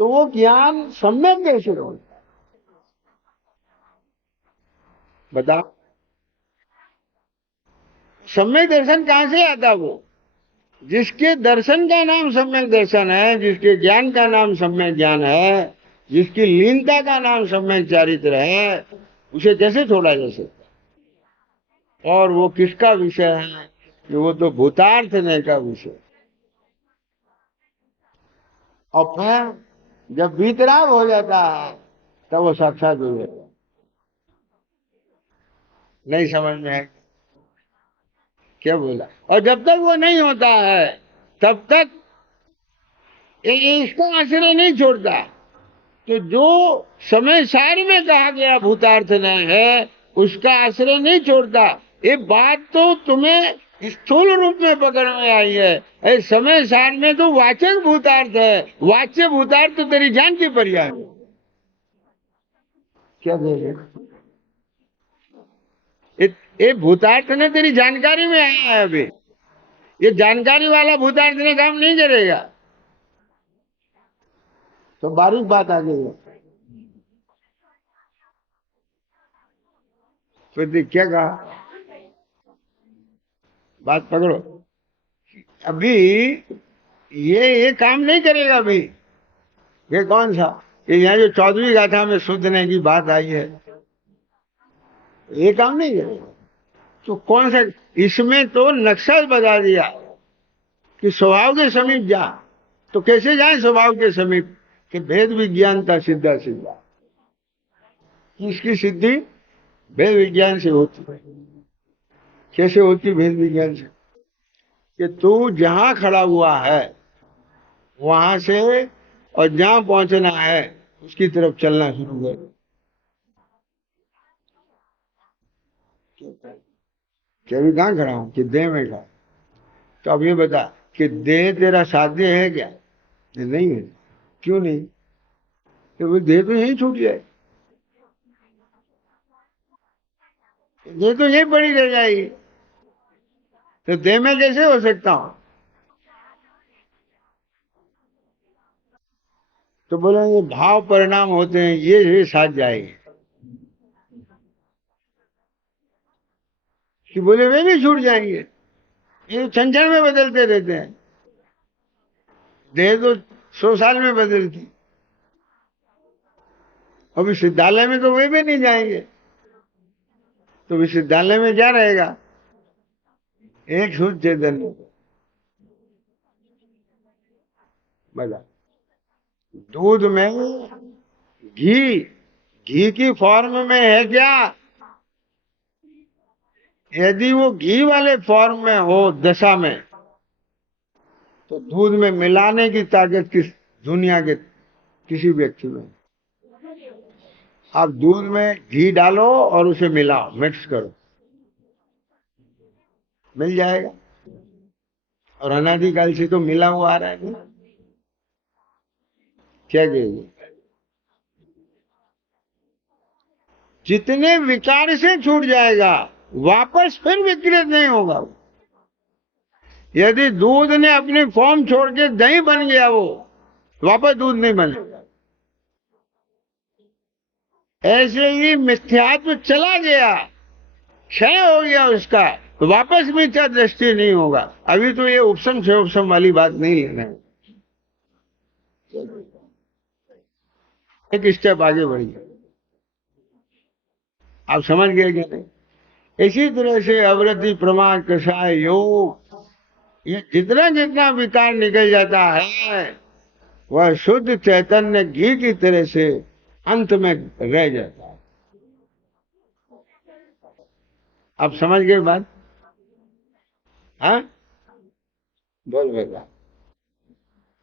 तो वो ज्ञान सम्यक कैसे होता? बताओ। सम्यक दर्शन कहां से आता? वो जिसके दर्शन का नाम सम्यक दर्शन है, जिसके ज्ञान का नाम सम्यक ज्ञान है, जिसकी लीनता का नाम सम्यक चारित्र है, उसे कैसे छोड़ा जा सकता? और वो किसका विषय है? कि वो तो भूतार्थने का विषय। और फिर जब वीतराग हो जाता है तब वो साक्षात हो जाता है। नहीं समझ में है? क्या बोला? और जब तक वो नहीं होता है तब तक इसका आश्रय नहीं छोड़ता। तो जो समय सार में कहा गया भूतार्थ न है, उसका आश्रय नहीं छोड़ता। ये बात तो तुम्हें स्थूल रूप में पकड़ में आई है। समय सार में तो वाचक भूतार्थ है, वाच्य भूतार्थ तो तेरी जान की पर्याय है। क्या बोले? ये ये भूतार्थ ने तेरी जानकारी में आया है अभी। ये जानकारी वाला भूतार्थ ने काम नहीं करेगा। तो बारीक बात आ गई है। फिर क्या कहा? बात पकड़ो। अभी ये काम नहीं करेगा अभी। ये कौन सा? ये यहाँ जो 14वीं गाथा में शुद्धने की बात आई है, ये काम नहीं करेगा। तो कौन सा? इसमें तो नक्शा बता दिया कि स्वभाव के समीप जा। तो कैसे जाए स्वभाव के समीप? कि भेद विज्ञान का सिद्धा सिद्धा। इसकी सिद्धि भेद विज्ञान से होती है। कैसे होती भेद विज्ञान से? कि तू जहां खड़ा हुआ है वहां से और जहां पहुंचना है उसकी तरफ चलना शुरू कर। कि अभी कहाँ खड़ा हूँ, कि देह में खड़ा। तो अब ये बता कि देह तेरा साध्य है क्या? ये नहीं है। क्यों नहीं? तो वो देह तो यही छूट जाए, देह तो यही पड़ी रह जाएगी। तो देह में कैसे हो सकता हूँ? तो बोले ये भाव परिणाम होते हैं, ये साथ जाएगी। कि बोले वे भी छूट जाएंगे, ये तो क्षण क्षण में बदलते रहते हैं। देह तो 100 साल में बदलती। अभी सिद्धालय में तो वे भी नहीं जाएंगे, तो विश्वविद्यालय में क्या रहेगा? एक शुद्ध चैतन्य। बता, दूध में घी, घी की फॉर्म में है क्या? यदि वो घी वाले फॉर्म में हो दशा में, तो दूध में मिलाने की ताकत किस दुनिया के किसी व्यक्ति में? आप दूध में घी डालो और उसे मिलाओ, मिक्स करो, मिल जाएगा। और अनादिकाल से तो मिला हुआ आ रहा है ना। क्या कहेंगे? जितने विकार से छूट जाएगा, वापस फिर विकृत नहीं होगा। यदि दूध ने अपनी फॉर्म छोड़ के दही बन गया, वो वापस दूध नहीं बनेगा। ऐसे ही मिथ्यात्व चला गया, क्षय हो गया उसका, तो वापस मिथ्या दृष्टि नहीं होगा। अभी तो ये उपशम से उपशम वाली बात नहीं लेना है, एक स्टेप आगे बढ़िए। आप समझ गए क्या नहीं? इसी तरह से अवृत्ति प्रमाद कषाय योग, ये जितना जितना विकार निकल जाता है, वह शुद्ध चैतन्य घी की तरह से अंत में रह जाता है। आप समझ गए बात? हाँ, बोल बेटा।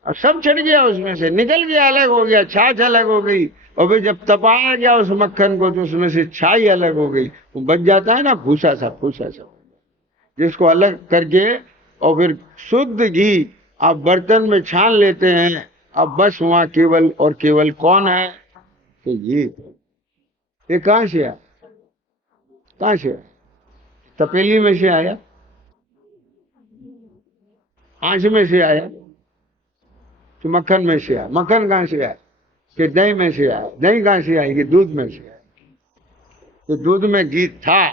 अब सब चढ़ गया उसमें से, निकल गया, अलग हो गया, छाछ अलग हो गई। और फिर जब तपाया गया उस मक्खन को, तो उसमें से छाई अलग हो गई। वो बच जाता है ना भूसा सा, भूसा सा, जिसको अलग करके और फिर शुद्ध घी आप बर्तन में छान लेते हैं। अब बस वहां केवल और केवल कौन है? तो ये कहां से आया? कहां से आया? तपेली में से आया? आंच में से आया? तो मक्खन में से आया? मक्खन कहां से आया? कि दही में से आया? दही कहां से आई? कि दूध में से आया? तो दूध में घी था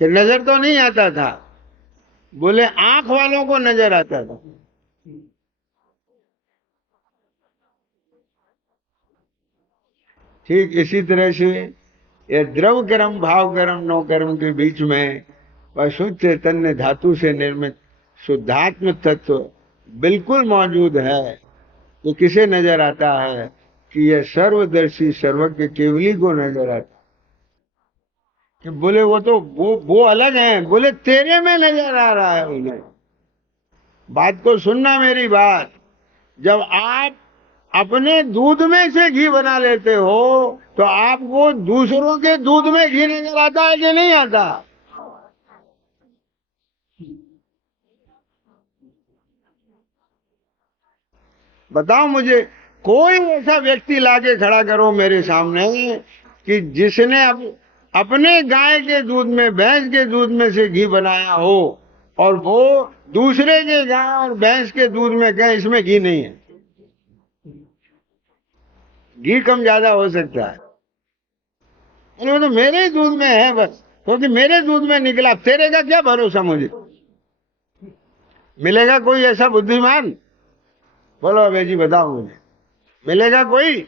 कि नजर तो नहीं आता था? बोले आंख वालों को नजर आता था। ठीक इसी तरह से ये द्रव कर्म भाव कर्म नो कर्म के बीच में वह शुद्ध चैतन्य धातु से निर्मित शुद्धात्म तत्व बिल्कुल मौजूद है। तो किसे नजर आता है? कि यह सर्वदर्शी सर्वज्ञ केवली को नजर आता है। कि बोले वो तो वो अलग है। बोले तेरे में नजर आ रहा है उन्हें। बात को सुनना मेरी बात। जब आप अपने दूध में से घी बना लेते हो, तो आपको दूसरों के दूध में घी नजर आता है कि नहीं आता? बताओ मुझे, कोई ऐसा व्यक्ति लाके खड़ा करो मेरे सामने कि जिसने अपने गाय के दूध में, भैंस के दूध में से घी बनाया हो, और वो दूसरे के गाय और भैंस के दूध में कहे इसमें घी नहीं है। घी कम ज्यादा हो सकता है, वो तो मेरे ही दूध में है बस, क्योंकि मेरे दूध में निकला। तेरे का क्या भरोसा? मुझे मिलेगा कोई ऐसा बुद्धिमान? बोलो अबे जी, बताओ मुझे, मिलेगा कोई?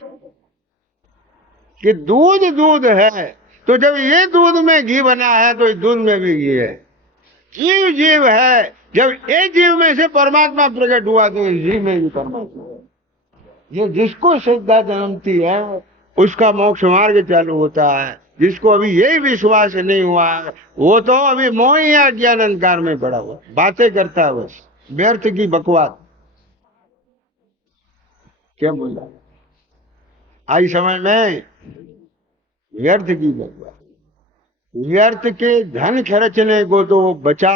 कि दूध दूध है, तो जब ये दूध में घी बना है तो इस दूध में भी घी है। जीव जीव है, जब एक जीव में से परमात्मा प्रकट हुआ तो इस जीव में भी परमात्मा है। ये जिसको श्रद्धा जन्मती है उसका मोक्ष मार्ग चालू होता है। जिसको अभी यही विश्वास नहीं हुआ है, वो तो अभी मोह या ज्ञान अंधकार में पड़ा हुआ, बातें करता है बस, व्यर्थ की बकवास। क्या बोला? आई समझ में? व्यर्थ की बकवास। व्यर्थ के धन खर्चने को तो बचा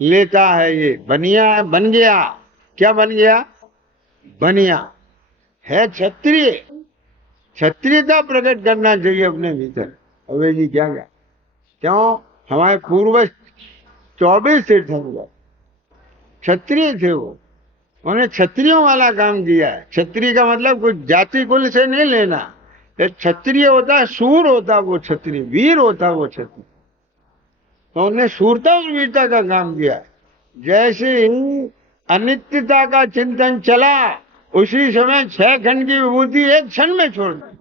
लेता है। ये बनिया बन गया। क्या बन गया? बनिया है क्षत्रिय। क्षत्रियता प्रकट करना चाहिए अपने भीतर। अबे जी क्या क्या क्यों? हमारे पूर्वज 24 तीर्थंकर क्षत्रिय थे। वो उन्होंने क्षत्रियों वाला काम किया है। क्षत्रिय का मतलब कुछ जाति कुल से नहीं लेना। एक क्षत्रिय होता, शूर होता, वो क्षत्रिय वीर होता, वो क्षत्रिय। तो उन्होंने शूरता और वीरता का काम किया। जैसे ही अनित्यता का चिंतन चला, उसी समय 6 खंड की विभूति एक क्षण में छोड़ दी।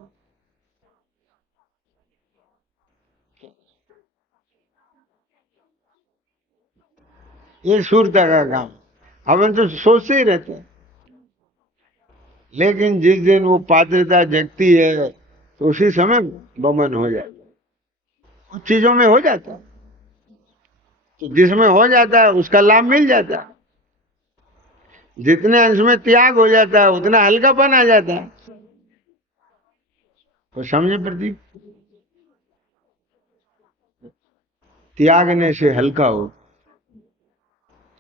ये शूरता का काम। हम तो सोचते ही रहते हैं। लेकिन जिस दिन वो पात्रता जगती है तो उसी समय बमन हो जाता है। कुछ चीजों में हो जाता है, तो जिसमें हो जाता है उसका लाभ मिल जाता है। जितने अंश में त्याग हो जाता है उतना हल्कापन आ जाता है। तो समझे प्रदीप? त्यागने से हल्का हो।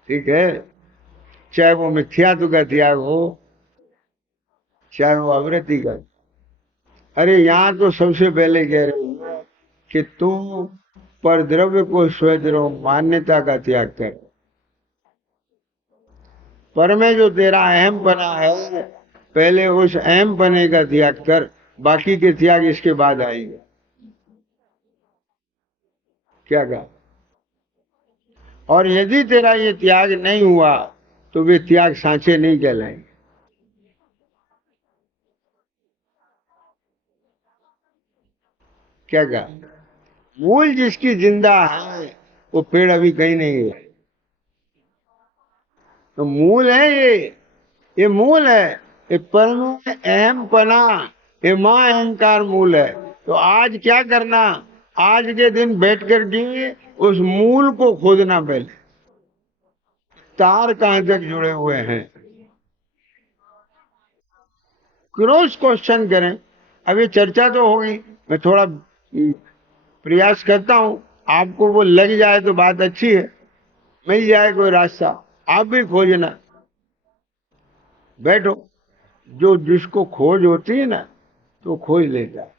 ठीक है। चाहे वो मिथ्यात्व का त्याग हो, चाहे वो अवृत्ति का। अरे यहाँ तो सबसे पहले कह रहे हैं कि तू पर द्रव्य को स्वद्रव मान्यता का त्याग कर। पर में जो तेरा अहम पना है, पहले उस अहम पने का त्याग कर। बाकी के त्याग इसके बाद आएंगे। क्या कहा? और यदि तेरा ये त्याग नहीं हुआ तो वे त्याग सांचे नहीं कहलाएंगे। क्या कहा? मूल जिसकी जिंदा है वो पेड़ अभी कहीं नहीं है। तो मूल है ये मूल है। ये परम अहम पना, ये मां अहंकार मूल है। तो आज क्या करना? आज के दिन बैठ कर के उस मूल को खोदना। पहले तार कहां तक जुड़े हुए हैं, क्रॉस क्वेश्चन करें। अब ये चर्चा तो होगी, मैं थोड़ा प्रयास करता हूं। आपको वो लग जाए तो बात अच्छी है, मिल जाए कोई रास्ता। आप भी खोजना, बैठो। जो जिसको खोज होती है ना तो खोज लेता है।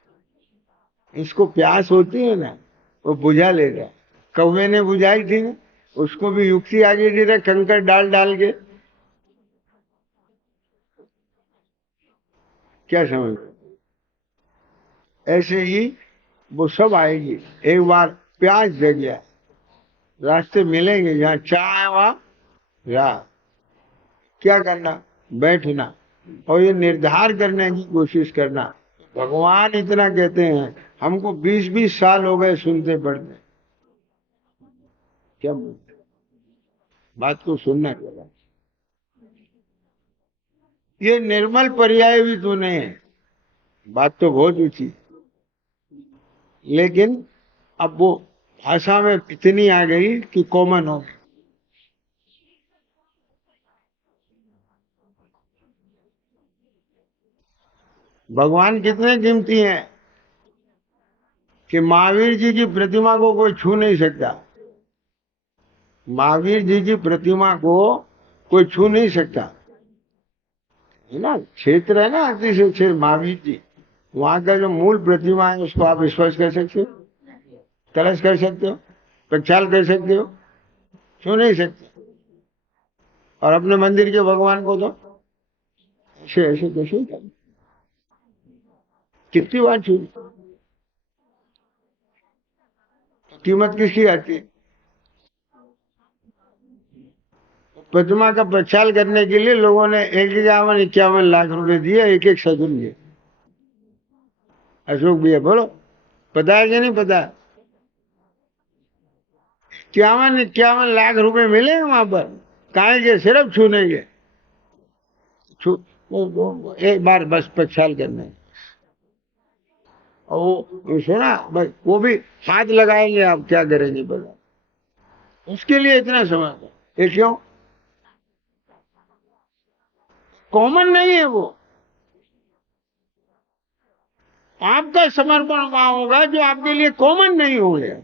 इसको प्यास होती है ना, वो बुझा लेता है। कौवे ने बुझाई थी ना, उसको भी युक्ति आगे दे रहा, कंकर डाल डाल के। क्या समझ? ऐसे ही वो सब आएगी। एक बार प्यास जग गया, रास्ते मिलेंगे। जहाँ चाह है वहां राह। क्या करना? बैठना और ये निर्धार करने की कोशिश करना। भगवान इतना कहते हैं, हमको 20-20 साल हो गए सुनते पढ़ते। क्या बात को सुनना पड़ा। ये निर्मल पर्याय भी तो नहीं है। बात तो बहुत ऊंची, लेकिन अब वो भाषा में इतनी आ गई कि कॉमन हो गई। भगवान कितने कीमती हैं कि महावीर जी की प्रतिमा को कोई छू नहीं सकता। महावीर जी की प्रतिमा को कोई छू नहीं सकता। है ना, क्षेत्र है ना, अतिशय क्षेत्र महावीर जी। वहां का जो मूल प्रतिमा है उसको आप स्पर्श कर सकते हो, तरस कर सकते हो, प्रक्षाल कर सकते हो, छू नहीं सकते। और अपने मंदिर के भगवान को तो ऐसे ऐसे कैसे कर, कितनी बार छू। कीमत किसकी आती है? प्रतिमा का प्रक्षाल करने के लिए लोगों ने 51-51 लाख रुपए दिए, एक एक सदन के। अशोक भैया बोलो, पता है कि नहीं पता? 51-51 लाख रुपए मिले वहां पर। काहे के? सिर्फ छूने के। छू एक बार बस प्रक्षाल करने। और वो सुना बस, वो भी हाथ लगाएंगे, आप क्या करेंगे बता। उसके लिए इतना समय था। ये क्यों? कॉमन नहीं है वो। आपका समर्पण वहां होगा जो आपके लिए कॉमन नहीं हो गया।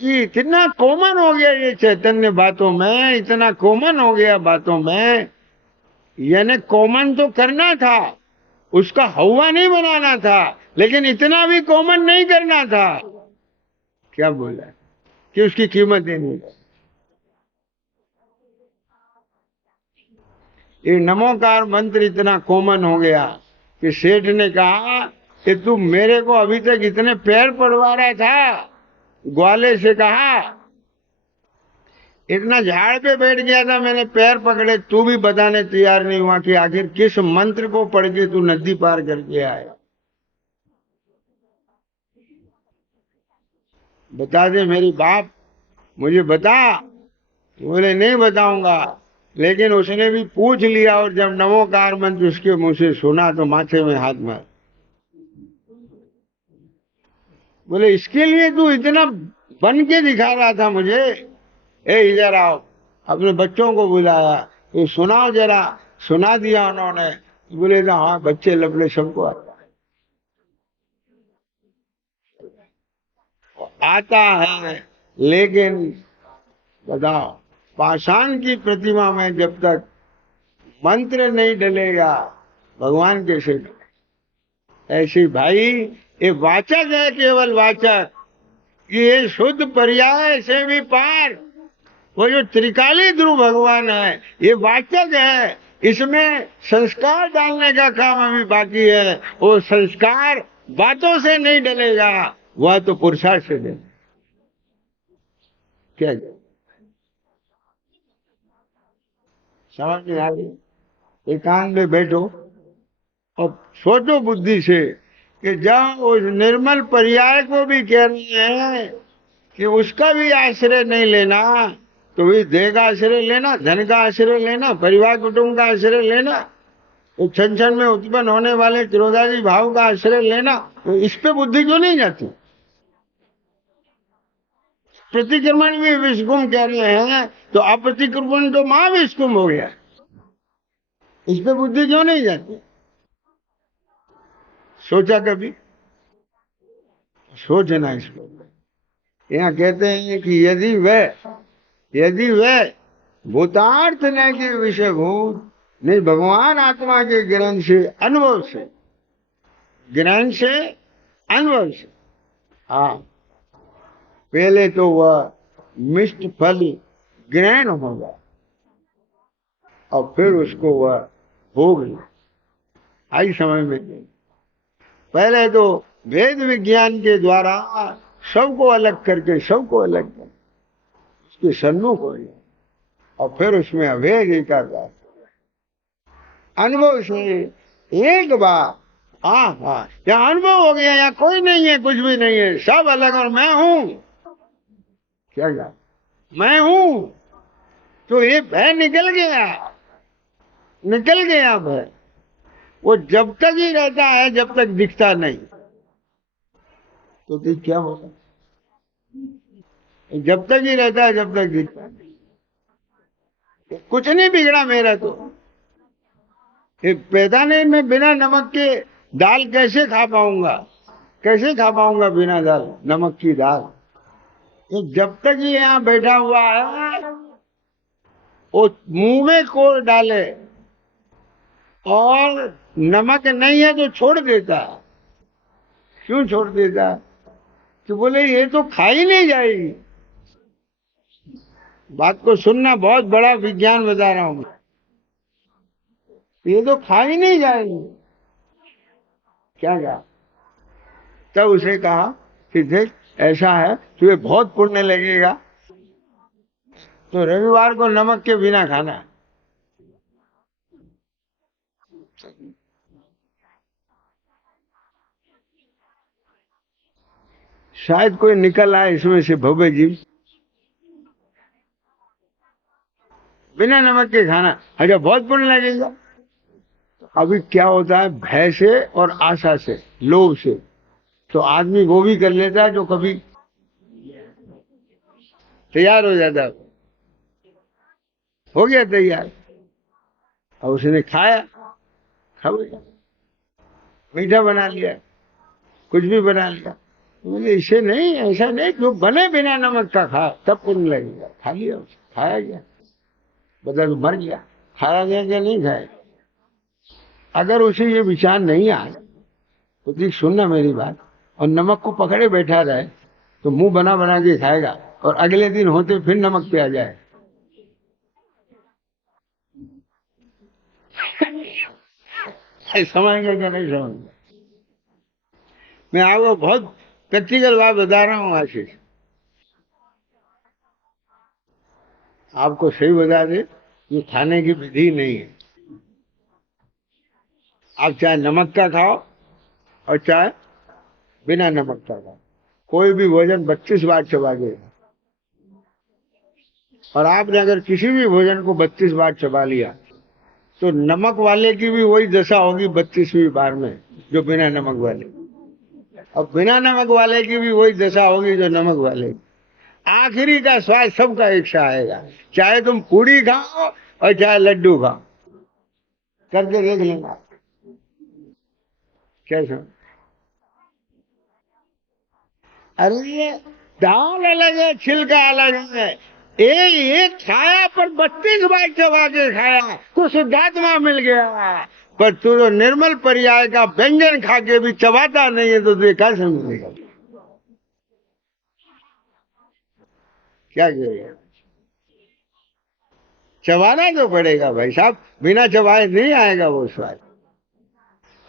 ये इतना कॉमन हो गया ये चैतन्य बातों में, इतना कॉमन हो गया बातों में। यानी कॉमन तो करना था, उसका हवा नहीं बनाना था, लेकिन इतना भी कॉमन नहीं करना था। क्या बोला कि उसकी कीमत देनी है। ये नमोकार मंत्र इतना कॉमन हो गया कि सेठ ने कहा कि तू मेरे को अभी तक इतने पैर पड़वा रहा था, ग्वाले से कहा इतना झाड़ पे बैठ गया था, मैंने पैर पकड़े, तू भी बताने तैयार नहीं हुआ कि आखिर किस मंत्र को पढ़ के तू नदी पार करके आया। बता दे मेरी बाप, मुझे बता। बोले नहीं बताऊंगा। लेकिन उसने भी पूछ लिया, और जब नमोकार मंत्र उसके मुंह से सुना तो माथे में हाथ मार। बोले इसके लिए तू इतना बन के दिखा रहा था मुझे। ए इधर आओ। अपने बच्चों को बुलाया, ये सुनाओ जरा। सुना दिया उन्होंने। बोले तो हाँ, बच्चे लबड़े सबको आता है। लेकिन बताओ, पाषाण की प्रतिमा में जब तक मंत्र नहीं डलेगा, भगवान कैसे डले? ऐसी भाई, ये वाचक है, केवल वाचक। ये शुद्ध पर्याय से भी पार। वो जो त्रिकाली ध्रुव भगवान है, ये वाचक है। इसमें संस्कार डालने का काम अभी बाकी है। वो संस्कार बातों से नहीं डलेगा, वह तो पुरुषार्थ से डलेगा। क्या समझ में आ गई? एकांत में बैठो और सोचो बुद्धि से कि जब उस निर्मल पर्याय को भी कह रहे हैं कि उसका भी आश्रय नहीं लेना, तो भी देह का आश्रय लेना, धन का आश्रय लेना, परिवार कुटुंब का आश्रय लेना, तो क्षण क्षण में उत्पन्न होने वाले क्रोधादि भाव का आश्रय लेना, तो इस पे बुद्धि क्यों नहीं जाती? प्रतिक्रमण भी विषकुंभ कह रहे हैं, तो अप्रतिक्रमण तो महाविषकुंभ हो गया। इस पे बुद्धि क्यों नहीं जाती? सोचा कभी? सोचना इसको। यहाँ कहते हैं कि यदि वह भूतार्थ न के विषय भूत नहीं, भगवान आत्मा के ज्ञान से अनुभव से, ज्ञान से अनुभव से, हाँ, पहले तो वह मिष्ट फल ग्रहण होगा और फिर उसको वह भोग ले। आई समझ में? पहले तो वेद विज्ञान के द्वारा सबको अलग करके, सबको अलग करके उसके सन्मुख हो जाए, और फिर उसमें अभेद एकाकार अनुभव से एक बार। हाँ हाँ, यहाँ अनुभव हो गया, यहाँ कोई नहीं है, कुछ भी नहीं है, सब अलग और मैं हूं। क्या मैं हूं? तो ये भय निकल गया, निकल गया भय। वो जब तक ही रहता है, जब तक दिखता नहीं, तो फिर क्या होगा? जब तक ही रहता है, जब तक दिखता नहीं, कुछ नहीं बिगड़ा मेरा तो। ये पैदा नहीं, मैं बिना नमक के दाल कैसे खा पाऊंगा? कैसे खा पाऊंगा बिना दाल, नमक की दाल? ये जब तक ये यहाँ बैठा हुआ है, वो मुंह में कोर डाले और नमक नहीं है तो छोड़ देता। क्यों छोड़ देता? तो बोले ये तो खाई नहीं जाएगी। बात को सुनना, बहुत बड़ा विज्ञान बता रहा हूं मैं। ये तो खाई नहीं जाएगी। क्या कहा? तब उसे कहा कि देख, ऐसा है, तुझे बहुत पुण्य लगेगा, तो रविवार को नमक के बिना खाना। शायद कोई निकल आए इसमें से भव्य जीव, बिना नमक के खाना। अच्छा, बहुत पुण्य लगेगा। अभी क्या होता है, भय से और आशा से, लोभ से, तो आदमी वो भी कर लेता है जो कभी तैयार हो जाता है। हो गया तैयार, और उसने खाया। खा लिया, मीठा बना लिया, कुछ भी बना लिया। बोले इसे नहीं, ऐसा नहीं, जो बने बिना नमक का खा तब पुण्य लगेगा। खा लिया, खाया गया, बदल मर गया। खाया गया क्या नहीं खाया? अगर उसे ये विचार नहीं आए तो ठीक सुनना मेरी बात, और नमक को पकड़े बैठा रहे तो मुंह बना बना के खाएगा, और अगले दिन होते फिर नमक पे आ जाए। समझेंगे क्या नहीं समझेंगे? मैं आपको बहुत प्रैक्टिकल बात बता रहा हूँ आशीष। आपको सही बता दे, ये खाने की विधि नहीं है। आप चाहे नमक का खाओ और चाहे बिना नमक का खाओ, कोई भी भोजन 32 बार चबा देगा। और आपने अगर किसी भी भोजन को 32 बार चबा लिया तो नमक वाले की भी वही दशा होगी 32वीं बार में जो बिना नमक वाले, और बिना नमक वाले की भी वही दशा होगी जो नमक वाले। आखिरी का स्वाद सबका एक सा आएगा, चाहे तुम पूड़ी खाओ और चाहे लड्डू खाओ। करके देख लेना कैसा। अरे ये दाल अलग है, छिलका अलग है। एक खाया पर 32 बार चबा के खाया तो शुद्धात्मा मिल गया, पर तू तो निर्मल पर्याय का व्यंजन खा के भी चबाता नहीं है तो तुझे क्या समझेगा? क्या करेगा? चबाना तो पड़ेगा भाई साहब, बिना चबाए नहीं आएगा वो स्वाद।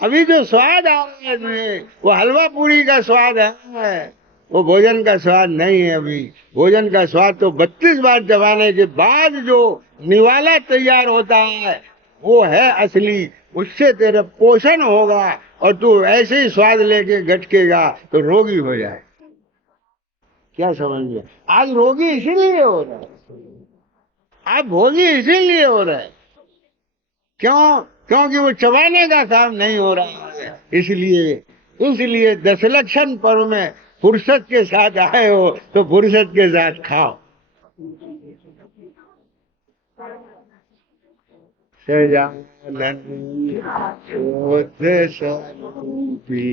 अभी जो स्वाद आ रहा है तुम्हें, वो हलवा पूरी का स्वाद है, वो भोजन का स्वाद नहीं है। अभी भोजन का स्वाद तो 32 बार चबाने के बाद जो निवाला तैयार होता है वो है असली। उससे तेरा पोषण होगा और तू ऐसे ही स्वाद लेके गटकेगा तो रोगी हो जाए। क्या समझ गया? आज रोगी इसीलिए हो रहा है, आप भोगी इसीलिए हो रहे हैं। क्यों? क्योंकि वो चबाने का काम नहीं हो रहा है, इसलिए। इसलिए 10 लक्षण पर्व में फुर्सत के साथ आए हो तो फुर्सत के साथ खाओ। सजानन शोध स्वरूपी